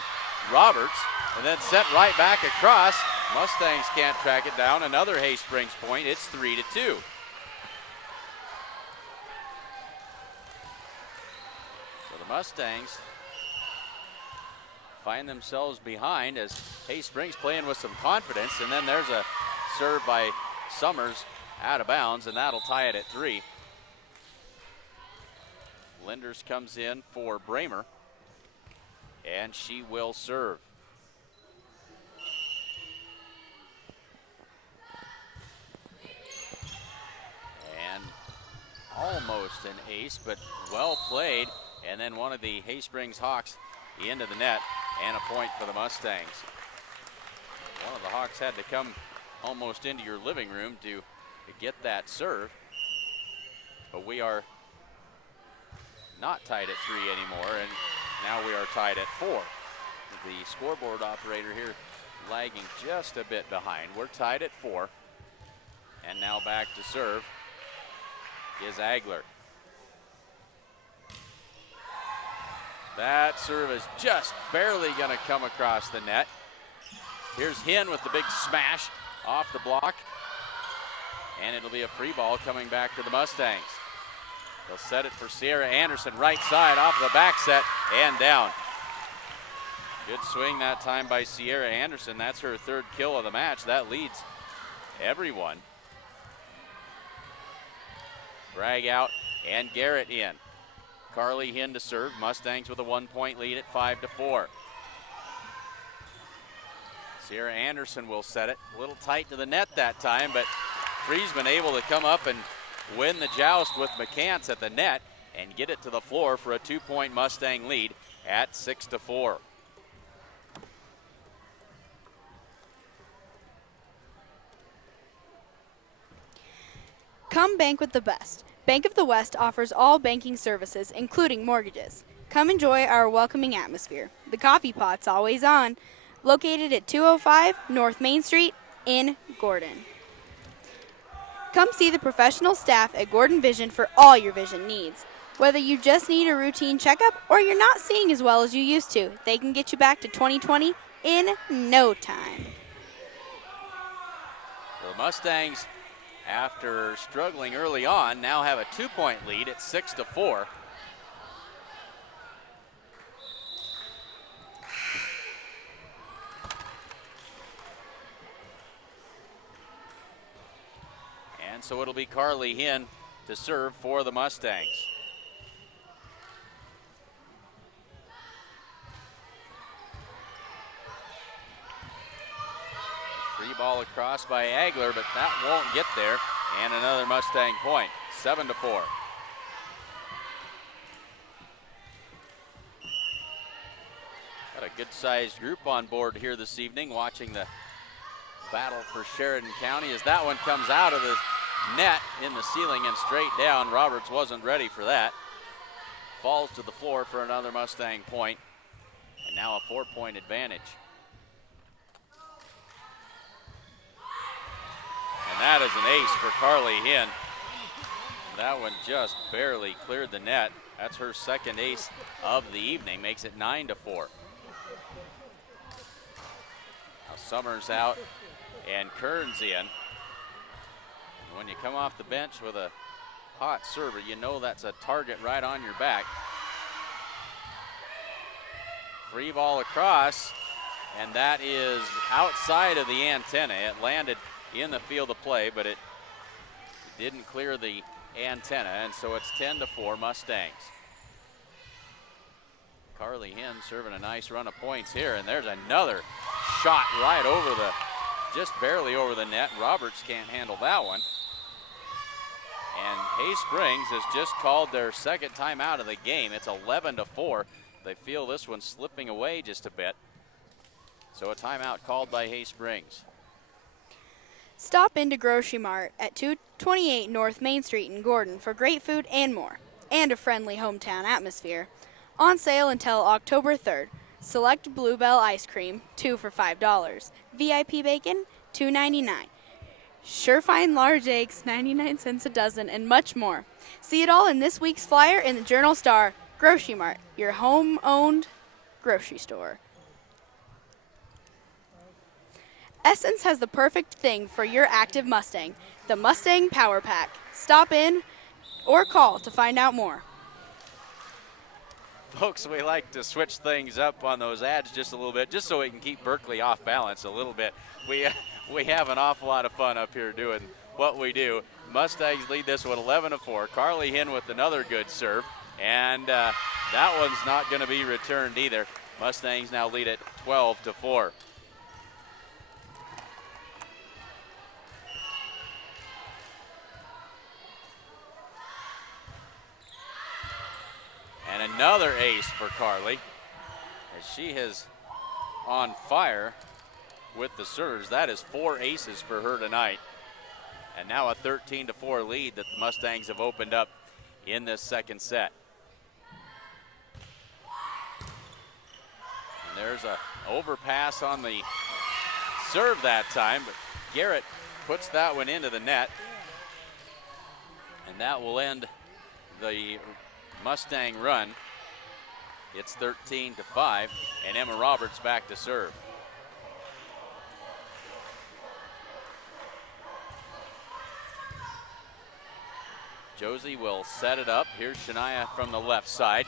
Roberts, and then sent right back across. Mustangs can't track it down. Another Hay Springs point. It's 3-2. So the Mustangs find themselves behind as Hay Springs playing with some confidence, and then there's a serve by Summers out of bounds, and that'll tie it at 3. Linders comes in for Bramer, and she will serve. And almost an ace, but well played. And then one of the Hay Springs Hawks into the net, and a point for the Mustangs. One of the Hawks had to come almost into your living room to get that serve, but we are not tied at 3 anymore, and now we are tied at 4. The scoreboard operator here lagging just a bit behind. We're tied at 4, and now back to serve is Agler. That serve is just barely going to come across the net. Here's Hinn with the big smash off the block, and it'll be a free ball coming back to the Mustangs. They'll set it for Sierra Anderson, right side, off the back set, and down. Good swing that time by Sierra Anderson. That's her 3rd kill of the match. That leads everyone. Bragg out, and Garrett in. Carly Hinn to serve. Mustangs with a 1-point lead at 5-4. Sierra Anderson will set it. A little tight to the net that time, but Friesman able to come up and win the joust with McCants at the net and get it to the floor for a 2-point Mustang lead at 6-4. Come bank with the best. Bank of the West offers all banking services, including mortgages. Come enjoy our welcoming atmosphere. The coffee pot's always on. Located at 205 North Main Street in Gordon. Come see the professional staff at Gordon Vision for all your vision needs. Whether you just need a routine checkup or you're not seeing as well as you used to, they can get you back to 20/20 in no time. The Mustangs, after struggling early on, now have a 2-point lead at 6-4. And so it'll be Carly Hinn to serve for the Mustangs. Free ball across by Agler, but that won't get there. And another Mustang point, 7-4. Got Got a good-sized group on board here this evening watching the battle for Sheridan County as that one comes out of the net in the ceiling and straight down. Roberts wasn't ready for that. Falls to the floor for another Mustang point, and now a 4-point advantage. And that is an ace for Carly Hinn. That one just barely cleared the net. That's her second ace of the evening, makes it 9-4. Now Summers out and Kearns in. And when you come off the bench with a hot server, you know that's a target right on your back. Free ball across, and that is outside of the antenna. It landed in the field of play, but it didn't clear the antenna, and so it's 10-4 Mustangs. Carly Hinn serving a nice run of points here, and there's another shot right over the, just barely over the net. Roberts can't handle that one. And Hay Springs has just called their second timeout of the game. It's 11-4. They feel this one's slipping away just a bit. So a timeout called by Hay Springs. Stop into Grocery Mart at 228 North Main Street in Gordon for great food and more, and a friendly hometown atmosphere. On sale until October 3rd. Select Bluebell ice cream, 2 for $5. VIP bacon, $2.99. Surefine large eggs, 99 cents a dozen, and much more. See it all in this week's flyer in the Journal-Star. Grocery Mart, your home-owned grocery store. Essence has the perfect thing for your active Mustang, the Mustang Power Pack. Stop in or call to find out more. Folks, we like to switch things up on those ads just a little bit, just so we can keep Berkeley off balance a little bit. We have an awful lot of fun up here doing what we do. Mustangs lead this one 11-4. Carly Hinn with another good serve, and that one's not going to be returned either. Mustangs now lead it 12-4. And another ace for Carly, as she is on fire with the serves. That is 4 aces for her tonight. And now a 13-4 lead that the Mustangs have opened up in this second set. And there's a overpass on the serve that time, but Garrett puts that one into the net. And that will end the Mustang run. It's 13-5, and Emma Roberts back to serve. Josie will set it up. Here's Shania from the left side,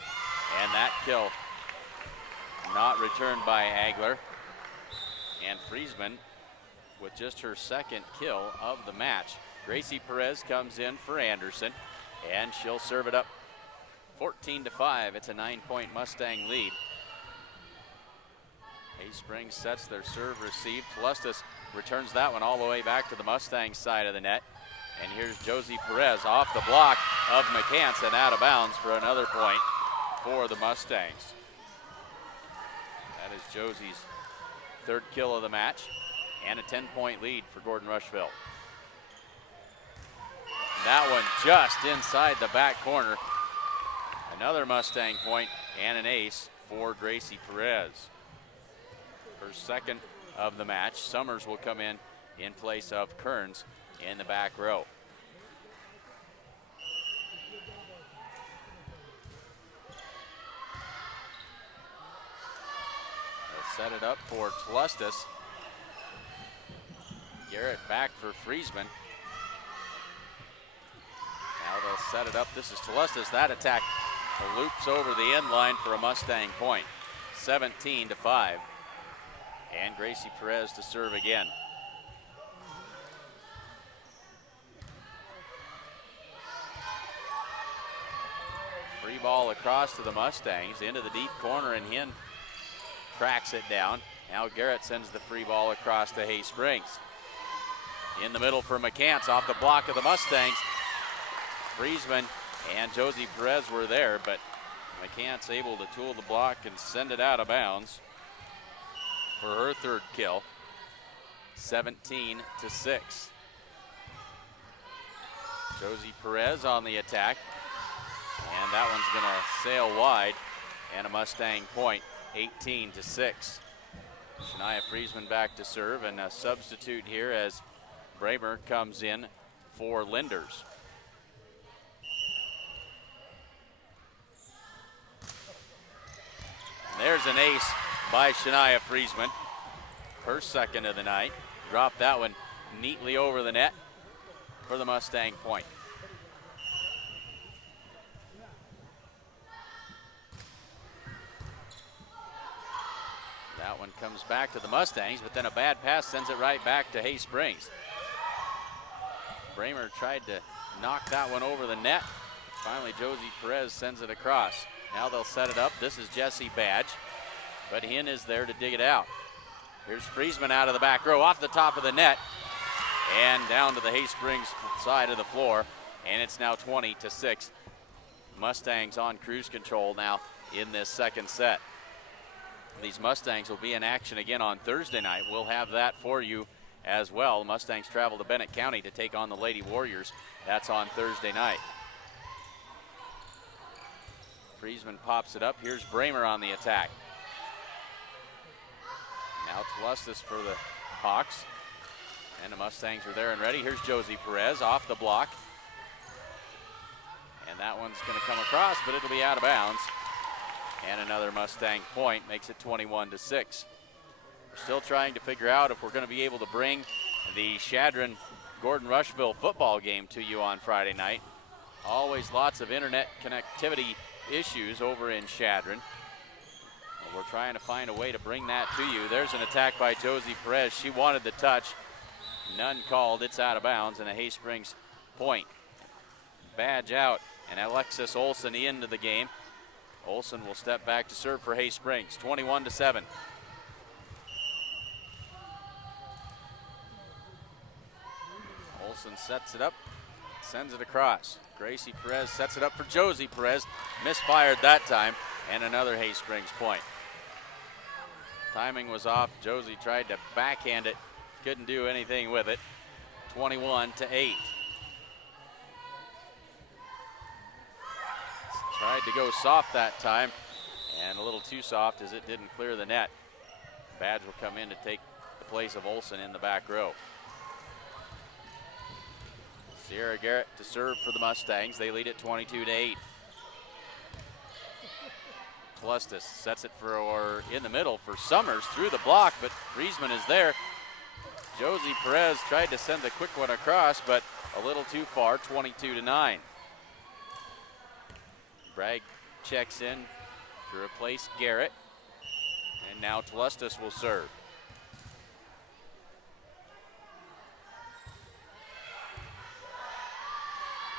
and that kill not returned by Agler. And Friesman with just her second kill of the match. Gracie Perez comes in for Anderson, and she'll serve it up 14-5. It's a 9-point Mustang lead. Hay Springs sets their serve receive. Tlustis returns that one all the way back to the Mustang side of the net. And here's Josie Perez off the block of McCants and out of bounds for another point for the Mustangs. That is Josie's third kill of the match and a 10-point lead for Gordon-Rushville. That one just inside the back corner. Another Mustang point and an ace for Gracie Perez. Her second of the match. Summers will come in place of Kearns in the back row. They'll set it up for Tlustis. Garrett back for Friesman. Now they'll set it up. This is Tlustis. That attack loops over the end line for a Mustang point. 17-5. And Gracie Perez to serve again. Free ball across to the Mustangs into the deep corner, and Hinn tracks it down. Now Garrett sends the free ball across to Hay Springs. In the middle for McCants off the block of the Mustangs. Friesman and Josie Perez were there, but McCants able to tool the block and send it out of bounds. for her third kill. 17-6. Josie Perez on the attack. And that one's gonna sail wide. And a Mustang point, 18-6. Shania Friesman back to serve, and a substitute here as Bramer comes in for Linders. And there's an ace by Shania Friesman. Her second of the night. Dropped that one neatly over the net for the Mustang point. That one comes back to the Mustangs, but then a bad pass sends it right back to Hay Springs. Bramer tried to knock that one over the net. Finally, Josie Perez sends it across. Now they'll set it up. This is Jesse Badge, but Hinn is there to dig it out. Here's Friesman out of the back row, off the top of the net, and down to the Hay Springs side of the floor, and it's now 20-6. Mustangs on cruise control now in this second set. These Mustangs will be in action again on Thursday night. We'll have that for you as well. Mustangs travel to Bennett County to take on the Lady Warriors. That's on Thursday night. Friesman pops it up. Here's Bramer on the attack. Now Tlustis for the Hawks. And the Mustangs are there and ready. Here's Josie Perez off the block. And that one's going to come across, but it'll be out of bounds. And another Mustang point makes it 21-6. We're still trying to figure out if we're going to be able to bring the Sheridan Gordon-Rushville football game to you on Friday night. Always lots of internet connectivity issues over in Sheridan. We're trying to find a way to bring that to you. There's an attack by Josie Perez. She wanted the touch. None called. It's out of bounds and a Hay Springs point. Badge out and Alexis Olson into the game. Olson will step back to serve for Hay Springs, 21-7. Olson sets it up, sends it across. Gracie Perez sets it up for Josie Perez. Misfired that time, and another Hay Springs point. Timing was off. Josie tried to backhand it, couldn't do anything with it. 21-8. Tried to go soft that time, and a little too soft as it didn't clear the net. Badge will come in to take the place of Olson in the back row. Sierra Garrett to serve for the Mustangs. They lead it 22-8. Tlustis sets it for in the middle for Summers through the block, but Friesman is there. Josie Perez tried to send the quick one across, but a little too far, 22-9. Bragg checks in to replace Garrett, and now Tlustis will serve.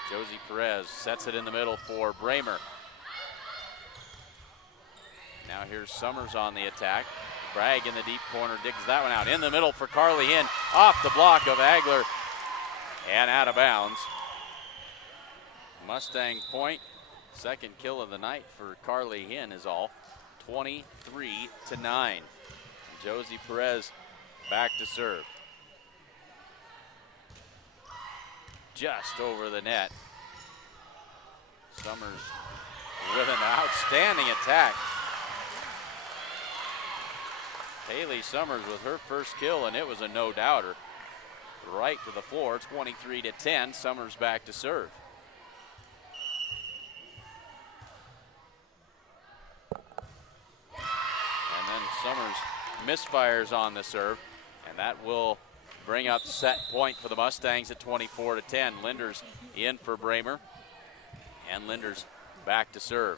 Josie Perez sets it in the middle for Bramer. Now here's Summers on the attack. Bragg in the deep corner digs that one out. In the middle for Carly Hinn, off the block of Agler and out of bounds. Mustang point. Second kill of the night for Carly Hinn is all. 23-9. Josie Perez back to serve. Just over the net. Summers with an outstanding attack. Haley Summers with her first kill, and it was a no-doubter. Right to the floor, 23-10. Summers back to serve. Summers misfires on the serve, and that will bring up set point for the Mustangs at 24-10. Linders in for Bramer, and Linders back to serve.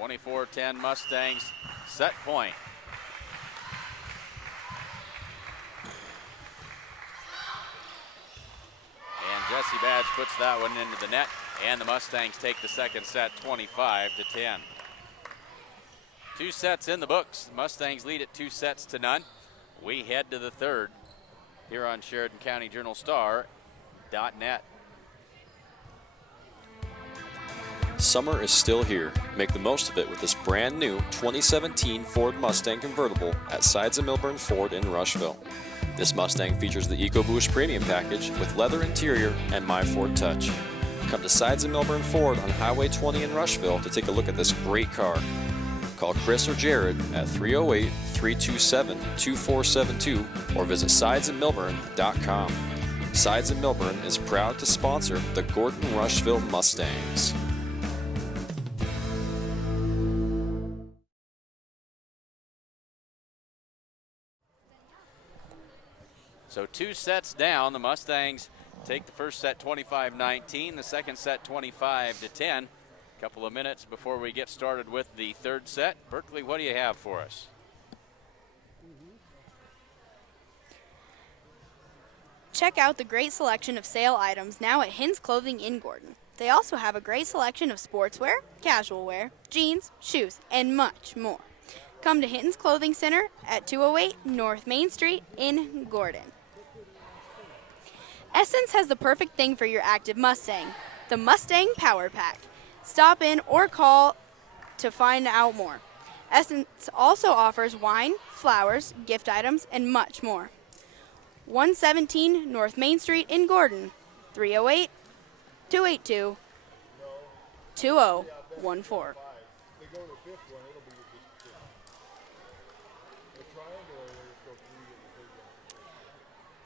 24-10 Mustangs, set point. And Jesse Badge puts that one into the net, and the Mustangs take the second set 25-10. 2 sets in the books. The Mustangs lead at 2-0. We head to the third here on Sheridan County Journal Star.net. Summer is still here. Make the most of it with this brand new 2017 Ford Mustang convertible at Sides of Milburn Ford in Rushville. This Mustang features the EcoBoost Premium Package with leather interior and My Ford Touch. Come to Sides of Milburn Ford on Highway 20 in Rushville to take a look at this great car. Call Chris or Jared at 308-327-2472 or visit sidesofmilburn.com. Sides of Milburn is proud to sponsor the Gordon-Rushville Mustangs. So 2 sets down. The Mustangs take the first set 25-19, the second set 25-10. A couple of minutes before we get started with the third set. Berkeley, what do you have for us? Check out the great selection of sale items now at Hin's Clothing in Gordon. They also have a great selection of sportswear, casual wear, jeans, shoes, and much more. Come to Hinton's Clothing Center at 208 North Main Street in Gordon. Essence has the perfect thing for your active Mustang, the Mustang Power Pack. Stop in or call to find out more. Essence also offers wine, flowers, gift items, and much more. 117 North Main Street in Gordon, 308-282-2014.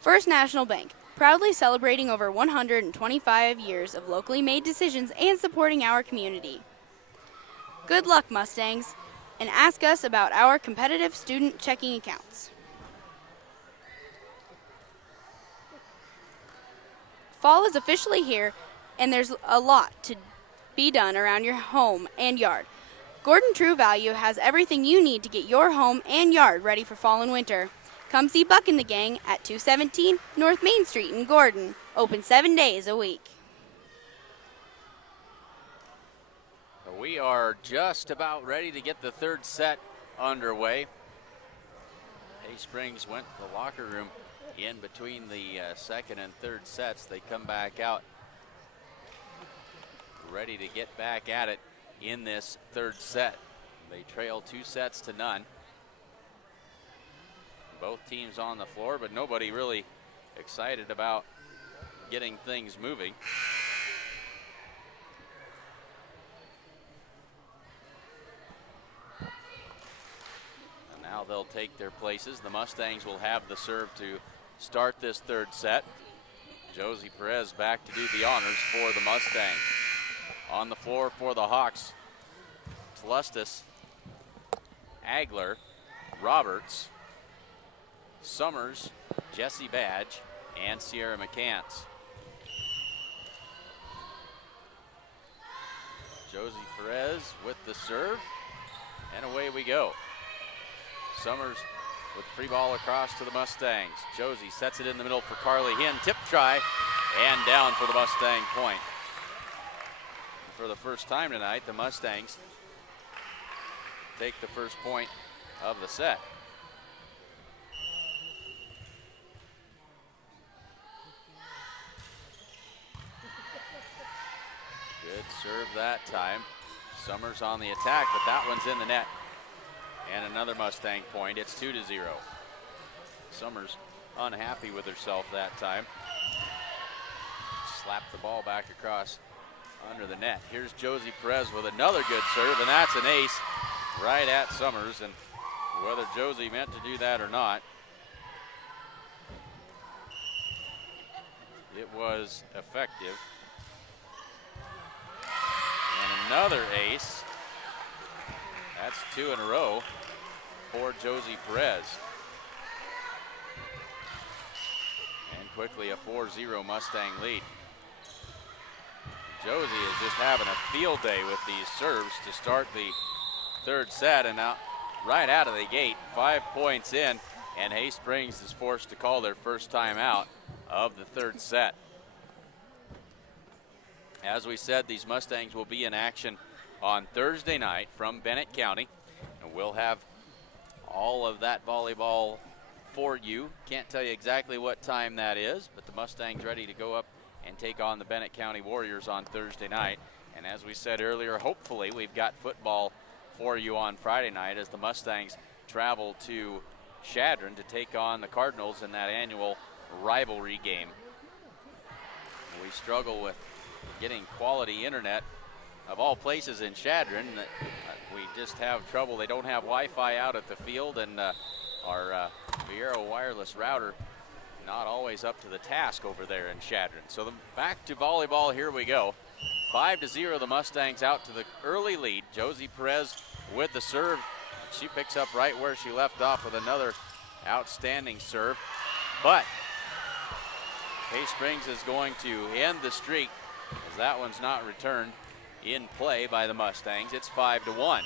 First National Bank, proudly celebrating over 125 years of locally made decisions and supporting our community. Good luck, Mustangs, and ask us about our competitive student checking accounts. Fall is officially here, and there's a lot to be done around your home and yard. Gordon True Value has everything you need to get your home and yard ready for fall and winter. Come see Buck and the gang at 217 North Main Street in Gordon. Open 7 days a week. We are just about ready to get the third set underway. Hay Springs went to the locker room in between the second and third sets. They come back out ready to get back at it in this third set. They trail 2-0. Both teams on the floor, but nobody really excited about getting things moving. And now they'll take their places. The Mustangs will have the serve to start this third set. Josie Perez back to do the honors for the Mustangs. On the floor for the Hawks, Tlustis, Agler, Roberts, Summers, Jesse Badge, and Sierra McCants. Josie Perez with the serve, and away we go. Summers with free ball across to the Mustangs. Josie sets it in the middle for Carly Hinn. Tip try, and down for the Mustang point. For the first time tonight, the Mustangs take the first point of the set. Good serve that time. Summers on the attack, but that one's in the net. And another Mustang point. It's 2-0. Summers unhappy with herself that time. Slapped the ball back across under the net. Here's Josie Perez with another good serve, and that's an ace right at Summers. And whether Josie meant to do that or not, it was effective. And another ace. That's 2 in a row for Josie Perez. And quickly a 4-0 Mustang lead. Josie is just having a field day with these serves to start the third set, and now right out of the gate, 5 points in, and Hay Springs is forced to call their first time out of the third set. As we said, these Mustangs will be in action on Thursday night from Bennett County, and we'll have all of that volleyball for you. Can't tell you exactly what time that is, but the Mustangs ready to go up and take on the Bennett County Warriors on Thursday night. And as we said earlier, hopefully we've got football for you on Friday night as the Mustangs travel to Sheridan to take on the Cardinals in that annual rivalry game. We struggle with getting quality internet of all places in Sheridan. We just have trouble. They don't have Wi-Fi out at the field, and our Viero wireless router not always up to the task over there in Sheridan. So back to volleyball, here we go. 5-0, the Mustangs out to the early lead. Josie Perez with the serve. She picks up right where she left off with another outstanding serve. But Hay Springs is going to end the streak as that one's not returned in play by the Mustangs. It's 5-1.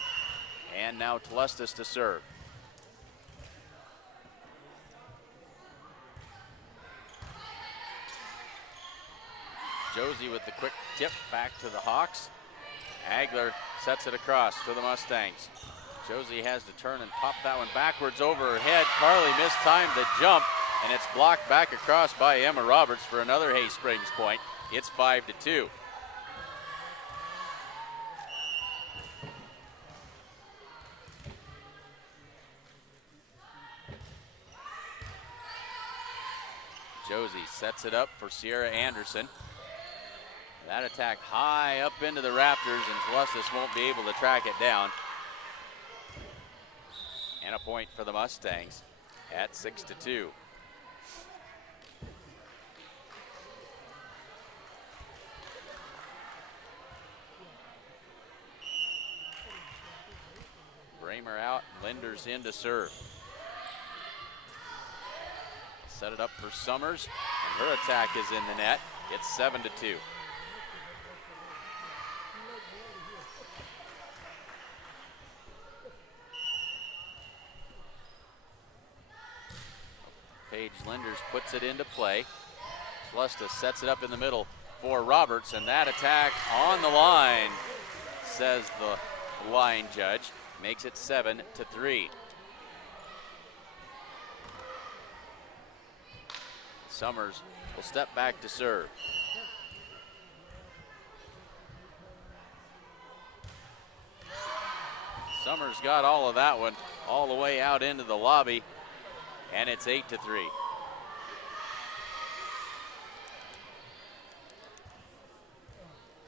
And now Telestas to serve. Josie with the quick tip back to the Hawks. Agler sets it across to the Mustangs. Josie has to turn and pop that one backwards over her head. Carly mistimed the jump, and it's blocked back across by Emma Roberts for another Hay Springs point. It's 5-2. Josie sets it up for Sierra Anderson. That attack high up into the rafters, and Telestas won't be able to track it down. And a point for the Mustangs at 6-2. Bramer out, Linders in to serve. Set it up for Summers, and her attack is in the net. It's 7-2. Paige Linders puts it into play. Telestas sets it up in the middle for Roberts, and that attack on the line, says the line judge, makes it 7-3. Summers will step back to serve. Summers got all of that one all the way out into the lobby, and it's 8-3.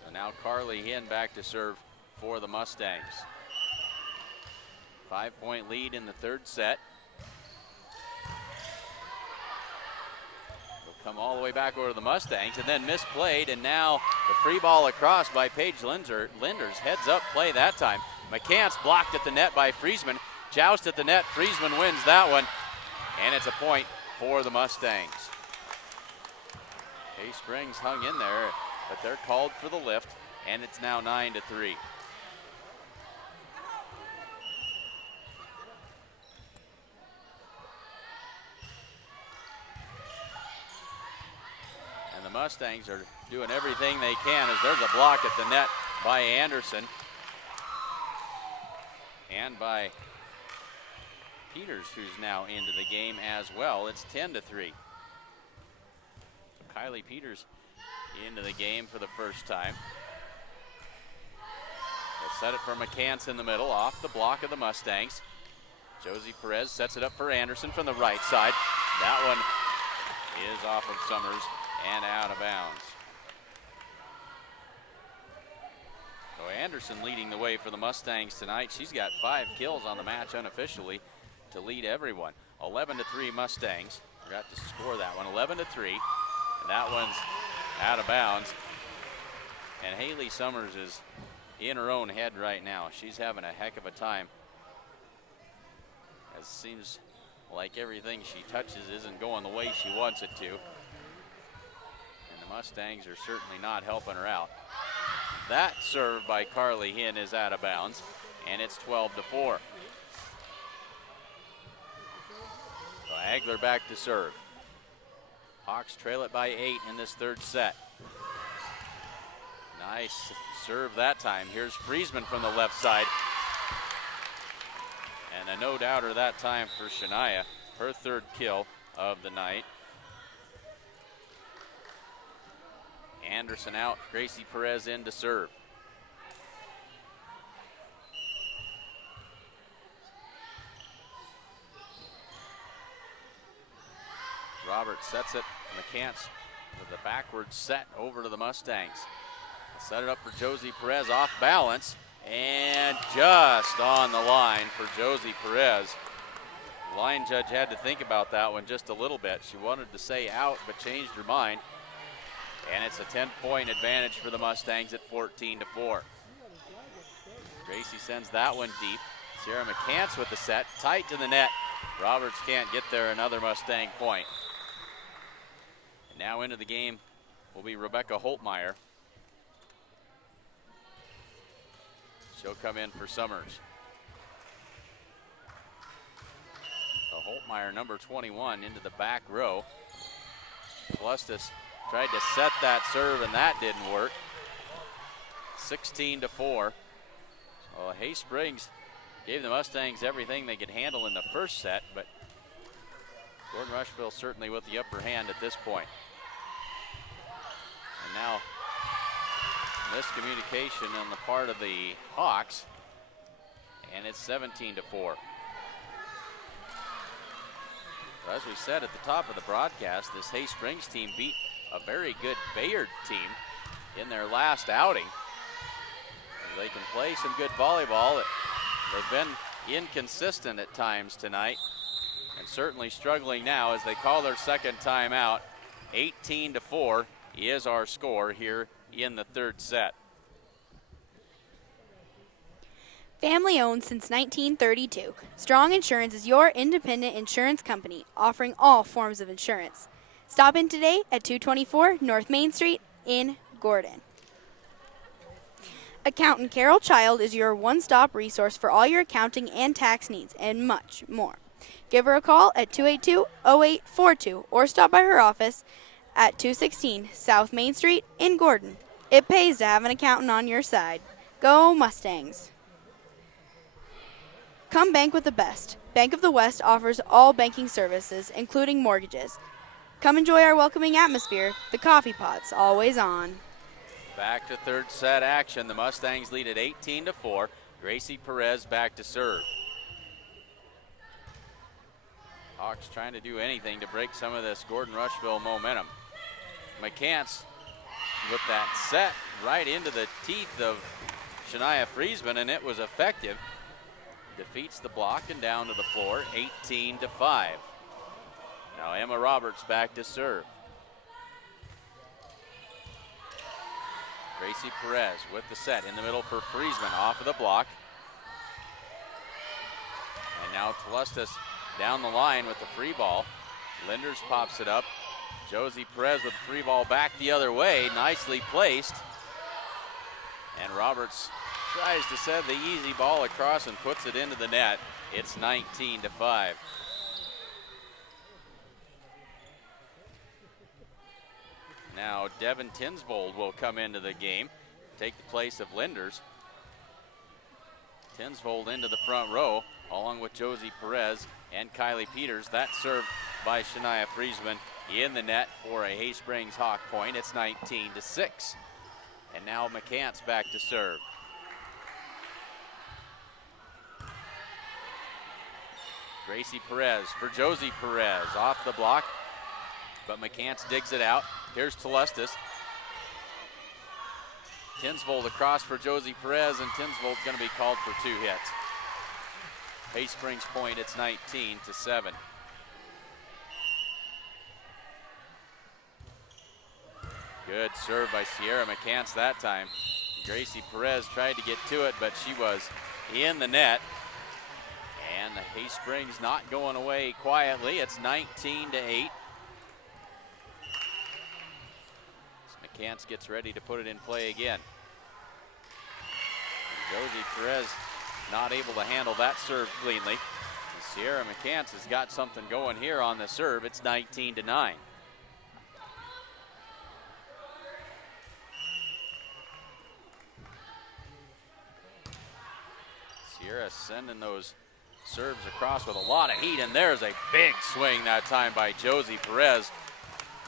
So now Carly Hinn back to serve for the Mustangs. 5-point lead in the third set. Will come all the way back over to the Mustangs, and then misplayed, and now the free ball across by Paige Linders. Heads up play that time. McCants blocked at the net by Friesman. Joust at the net. Friesman wins that one. And it's a point for the Mustangs. Hay Springs hung in there, but they're called for the lift, and it's now 9-3. And the Mustangs are doing everything they can as there's a block at the net by Anderson and by Peters, who's now into the game as well. It's 10-3. Kylie Peters into the game for the first time. They'll set it for McCants in the middle, off the block of the Mustangs. Josie Perez sets it up for Anderson from the right side. That one is off of Summers and out of bounds. So Anderson leading the way for the Mustangs tonight. She's got 5 kills on the match unofficially to lead everyone. 11-3 Mustangs. Forgot to score that one. 11-3. And that one's out of bounds. And Haley Summers is in her own head right now. She's having a heck of a time. It seems like everything she touches isn't going the way she wants it to. And the Mustangs are certainly not helping her out. That serve by Carly Hinn is out of bounds, and it's 12-4. So Agler back to serve. Hawks trail it by 8 in this third set. Nice serve that time. Here's Friesman from the left side. And a no-doubter that time for Shania, her third kill of the night. Anderson out, Gracie Perez in to serve. sets it. McCants with the backward set over to the Mustangs. Set it up for Josie Perez, off balance, and just on the line for Josie Perez. The line judge had to think about that one just a little bit. She wanted to say out, but changed her mind. And it's a 10-point advantage for the Mustangs at 14-4. Gracie sends that one deep. Sierra McCants with the set, tight to the net. Roberts can't get there, another Mustang point. And now into the game will be Rebecca Holtmeyer. She'll come in for Summers. So Holtmeyer, number 21, into the back row. Plustis tried to set that serve, and that didn't work. 16-4. Well, Hay Springs gave the Mustangs everything they could handle in the first set, but Gordon-Rushville certainly with the upper hand at this point. And now miscommunication on the part of the Hawks, and it's 17-4. As we said at the top of the broadcast, this Hay Springs team beat a very good Bayard team in their last outing. They can play some good volleyball. They've been inconsistent at times tonight, and certainly struggling now as they call their second timeout. 18-4 is our score here in the third set. Family owned since 1932, Strong Insurance is your independent insurance company offering all forms of insurance. Stop in today at 224 North Main Street in Gordon. Accountant Carol Child is your one-stop resource for all your accounting and tax needs and much more. Give her a call at 282-0842 or stop by her office at 216 South Main Street in Gordon. It pays to have an accountant on your side. Go Mustangs! Come bank with the best. Bank of the West offers all banking services, including mortgages. Come enjoy our welcoming atmosphere. The coffee pot's always on. Back to third set action. The Mustangs lead at 18-4. Gracie Perez back to serve. Hawks trying to do anything to break some of this Gordon-Rushville momentum. McCants with that set right into the teeth of Shania Friesman, and it was effective. Defeats the block and down to the floor, 18-5. Now Emma Roberts back to serve. Gracie Perez with the set in the middle for Friesman, off of the block. And now Tlustis down the line with the free ball. Linders pops it up. Josie Perez with the free ball back the other way, nicely placed. And Roberts tries to send the easy ball across and puts it into the net. It's 19-5. Now Devin Tinsvold will come into the game, take the place of Linders. Tinsvold into the front row, along with Josie Perez and Kylie Peters. That's served by Shania Friesman in the net for a Hay Springs Hawk point. It's 19-6. And now McCants back to serve. Gracie Perez for Josie Perez, off the block, but McCants digs it out. Here's Tlustis. Tinsvold across for Josie Perez, and Tinsvold's going to be called for 2 hits. Hay Springs point, it's 19-7. Good serve by Sierra McCants that time. Gracie Perez tried to get to it, but she was in the net. And the Hay Springs not going away quietly. It's 19-8. McCants gets ready to put it in play again. Josie Perez not able to handle that serve cleanly. And Sierra McCants has got something going here on the serve. It's 19-9. Sierra sending those serves across with a lot of heat, and there's a big swing that time by Josie Perez.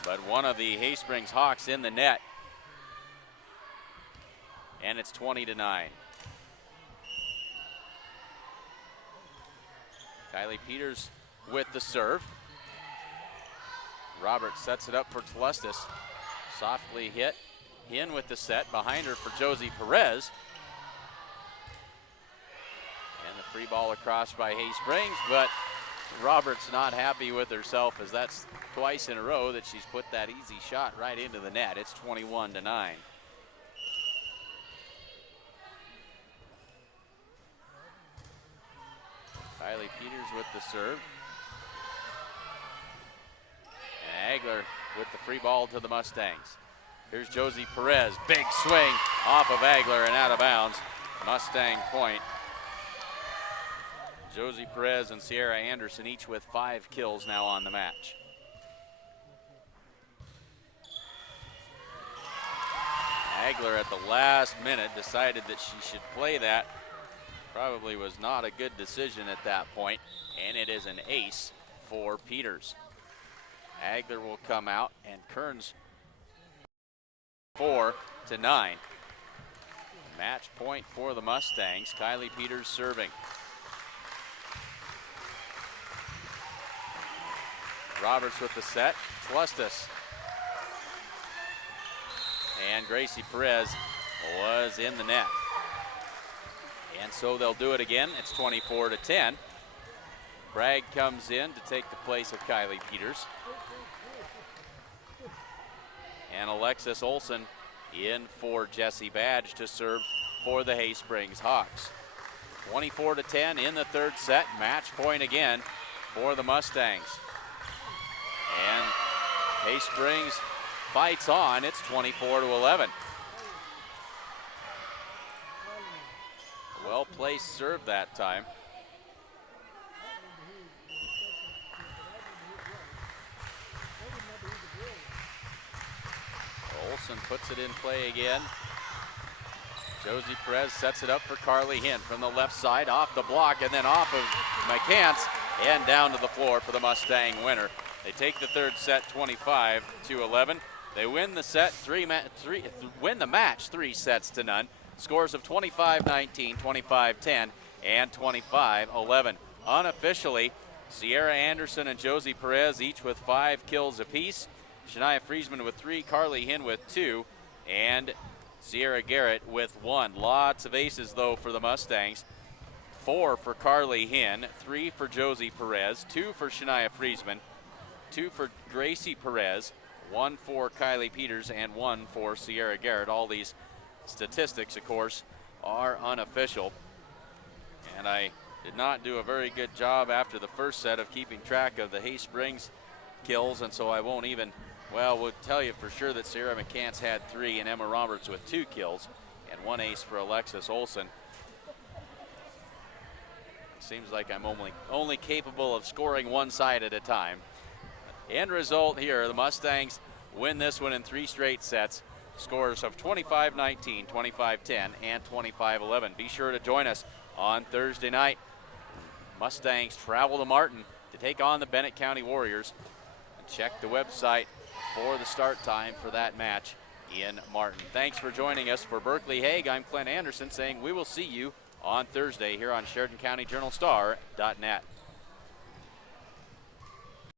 But one of the Hay Springs Hawks in the net. And it's 20-9. Kylie Peters with the serve. Roberts sets it up for Telestis. Softly hit. In with the set. Behind her for Josie Perez. And the free ball across by Hay Springs, but Roberts not happy with herself, as that's twice in a row that she's put that easy shot right into the net. It's 21-9. Kylie Peters with the serve. And Agler with the free ball to the Mustangs. Here's Josie Perez. Big swing off of Agler and out of bounds. Mustang point. Josie Perez and Sierra Anderson each with 5 kills now on the match. Agler at the last minute decided that she should play that. Probably was not a good decision at that point, and it is an ace for Peters. Agler will come out, and Kearns 4-9. Match point for the Mustangs. Kylie Peters serving. Roberts with the set. Telestis. And Gracie Perez was in the net. And so they'll do it again. It's 24-10. Bragg comes in to take the place of Kylie Peters. And Alexis Olson in for Jessie Badge to serve for the Hay Springs Hawks. 24-10 in the third set. Match point again for the Mustangs. And Hay Springs fights on. It's 24-11. Well-placed serve that time. Olson puts it in play again. Josie Perez sets it up for Carly Hinn from the left side, off the block, and then off of McCants and down to the floor for the Mustang winner. They take the third set 25-11. They win the set win the match 3-0. Scores of 25-19, 25-10, and 25-11. Unofficially, Sierra Anderson and Josie Perez each with 5 kills apiece. Shania Friesman with 3, Carly Hinn with 2, and Sierra Garrett with 1. Lots of aces, though, for the Mustangs. 4 for Carly Hinn, 3 for Josie Perez, 2 for Shania Friesman, 2 for Gracie Perez, 1 for Kylie Peters, and 1 for Sierra Garrett. All these statistics, of course, are unofficial. And I did not do a very good job after the first set of keeping track of the Hay Springs kills, and so I won't even, well, we'll tell you for sure that Sarah McCants had 3 and Emma Roberts with 2 kills, and 1 ace for Alexis Olson. It seems like I'm only capable of scoring one side at a time. End result here, the Mustangs win this one in 3 straight sets. Scores of 25-19, 25-10, and 25-11. Be sure to join us on Thursday night. Mustangs travel to Martin to take on the Bennett County Warriors. Check the website for the start time for that match in Martin. Thanks for joining us. For Berkeley Hague, I'm Clint Anderson saying we will see you on Thursday here on SheridanCountyJournalStar.net.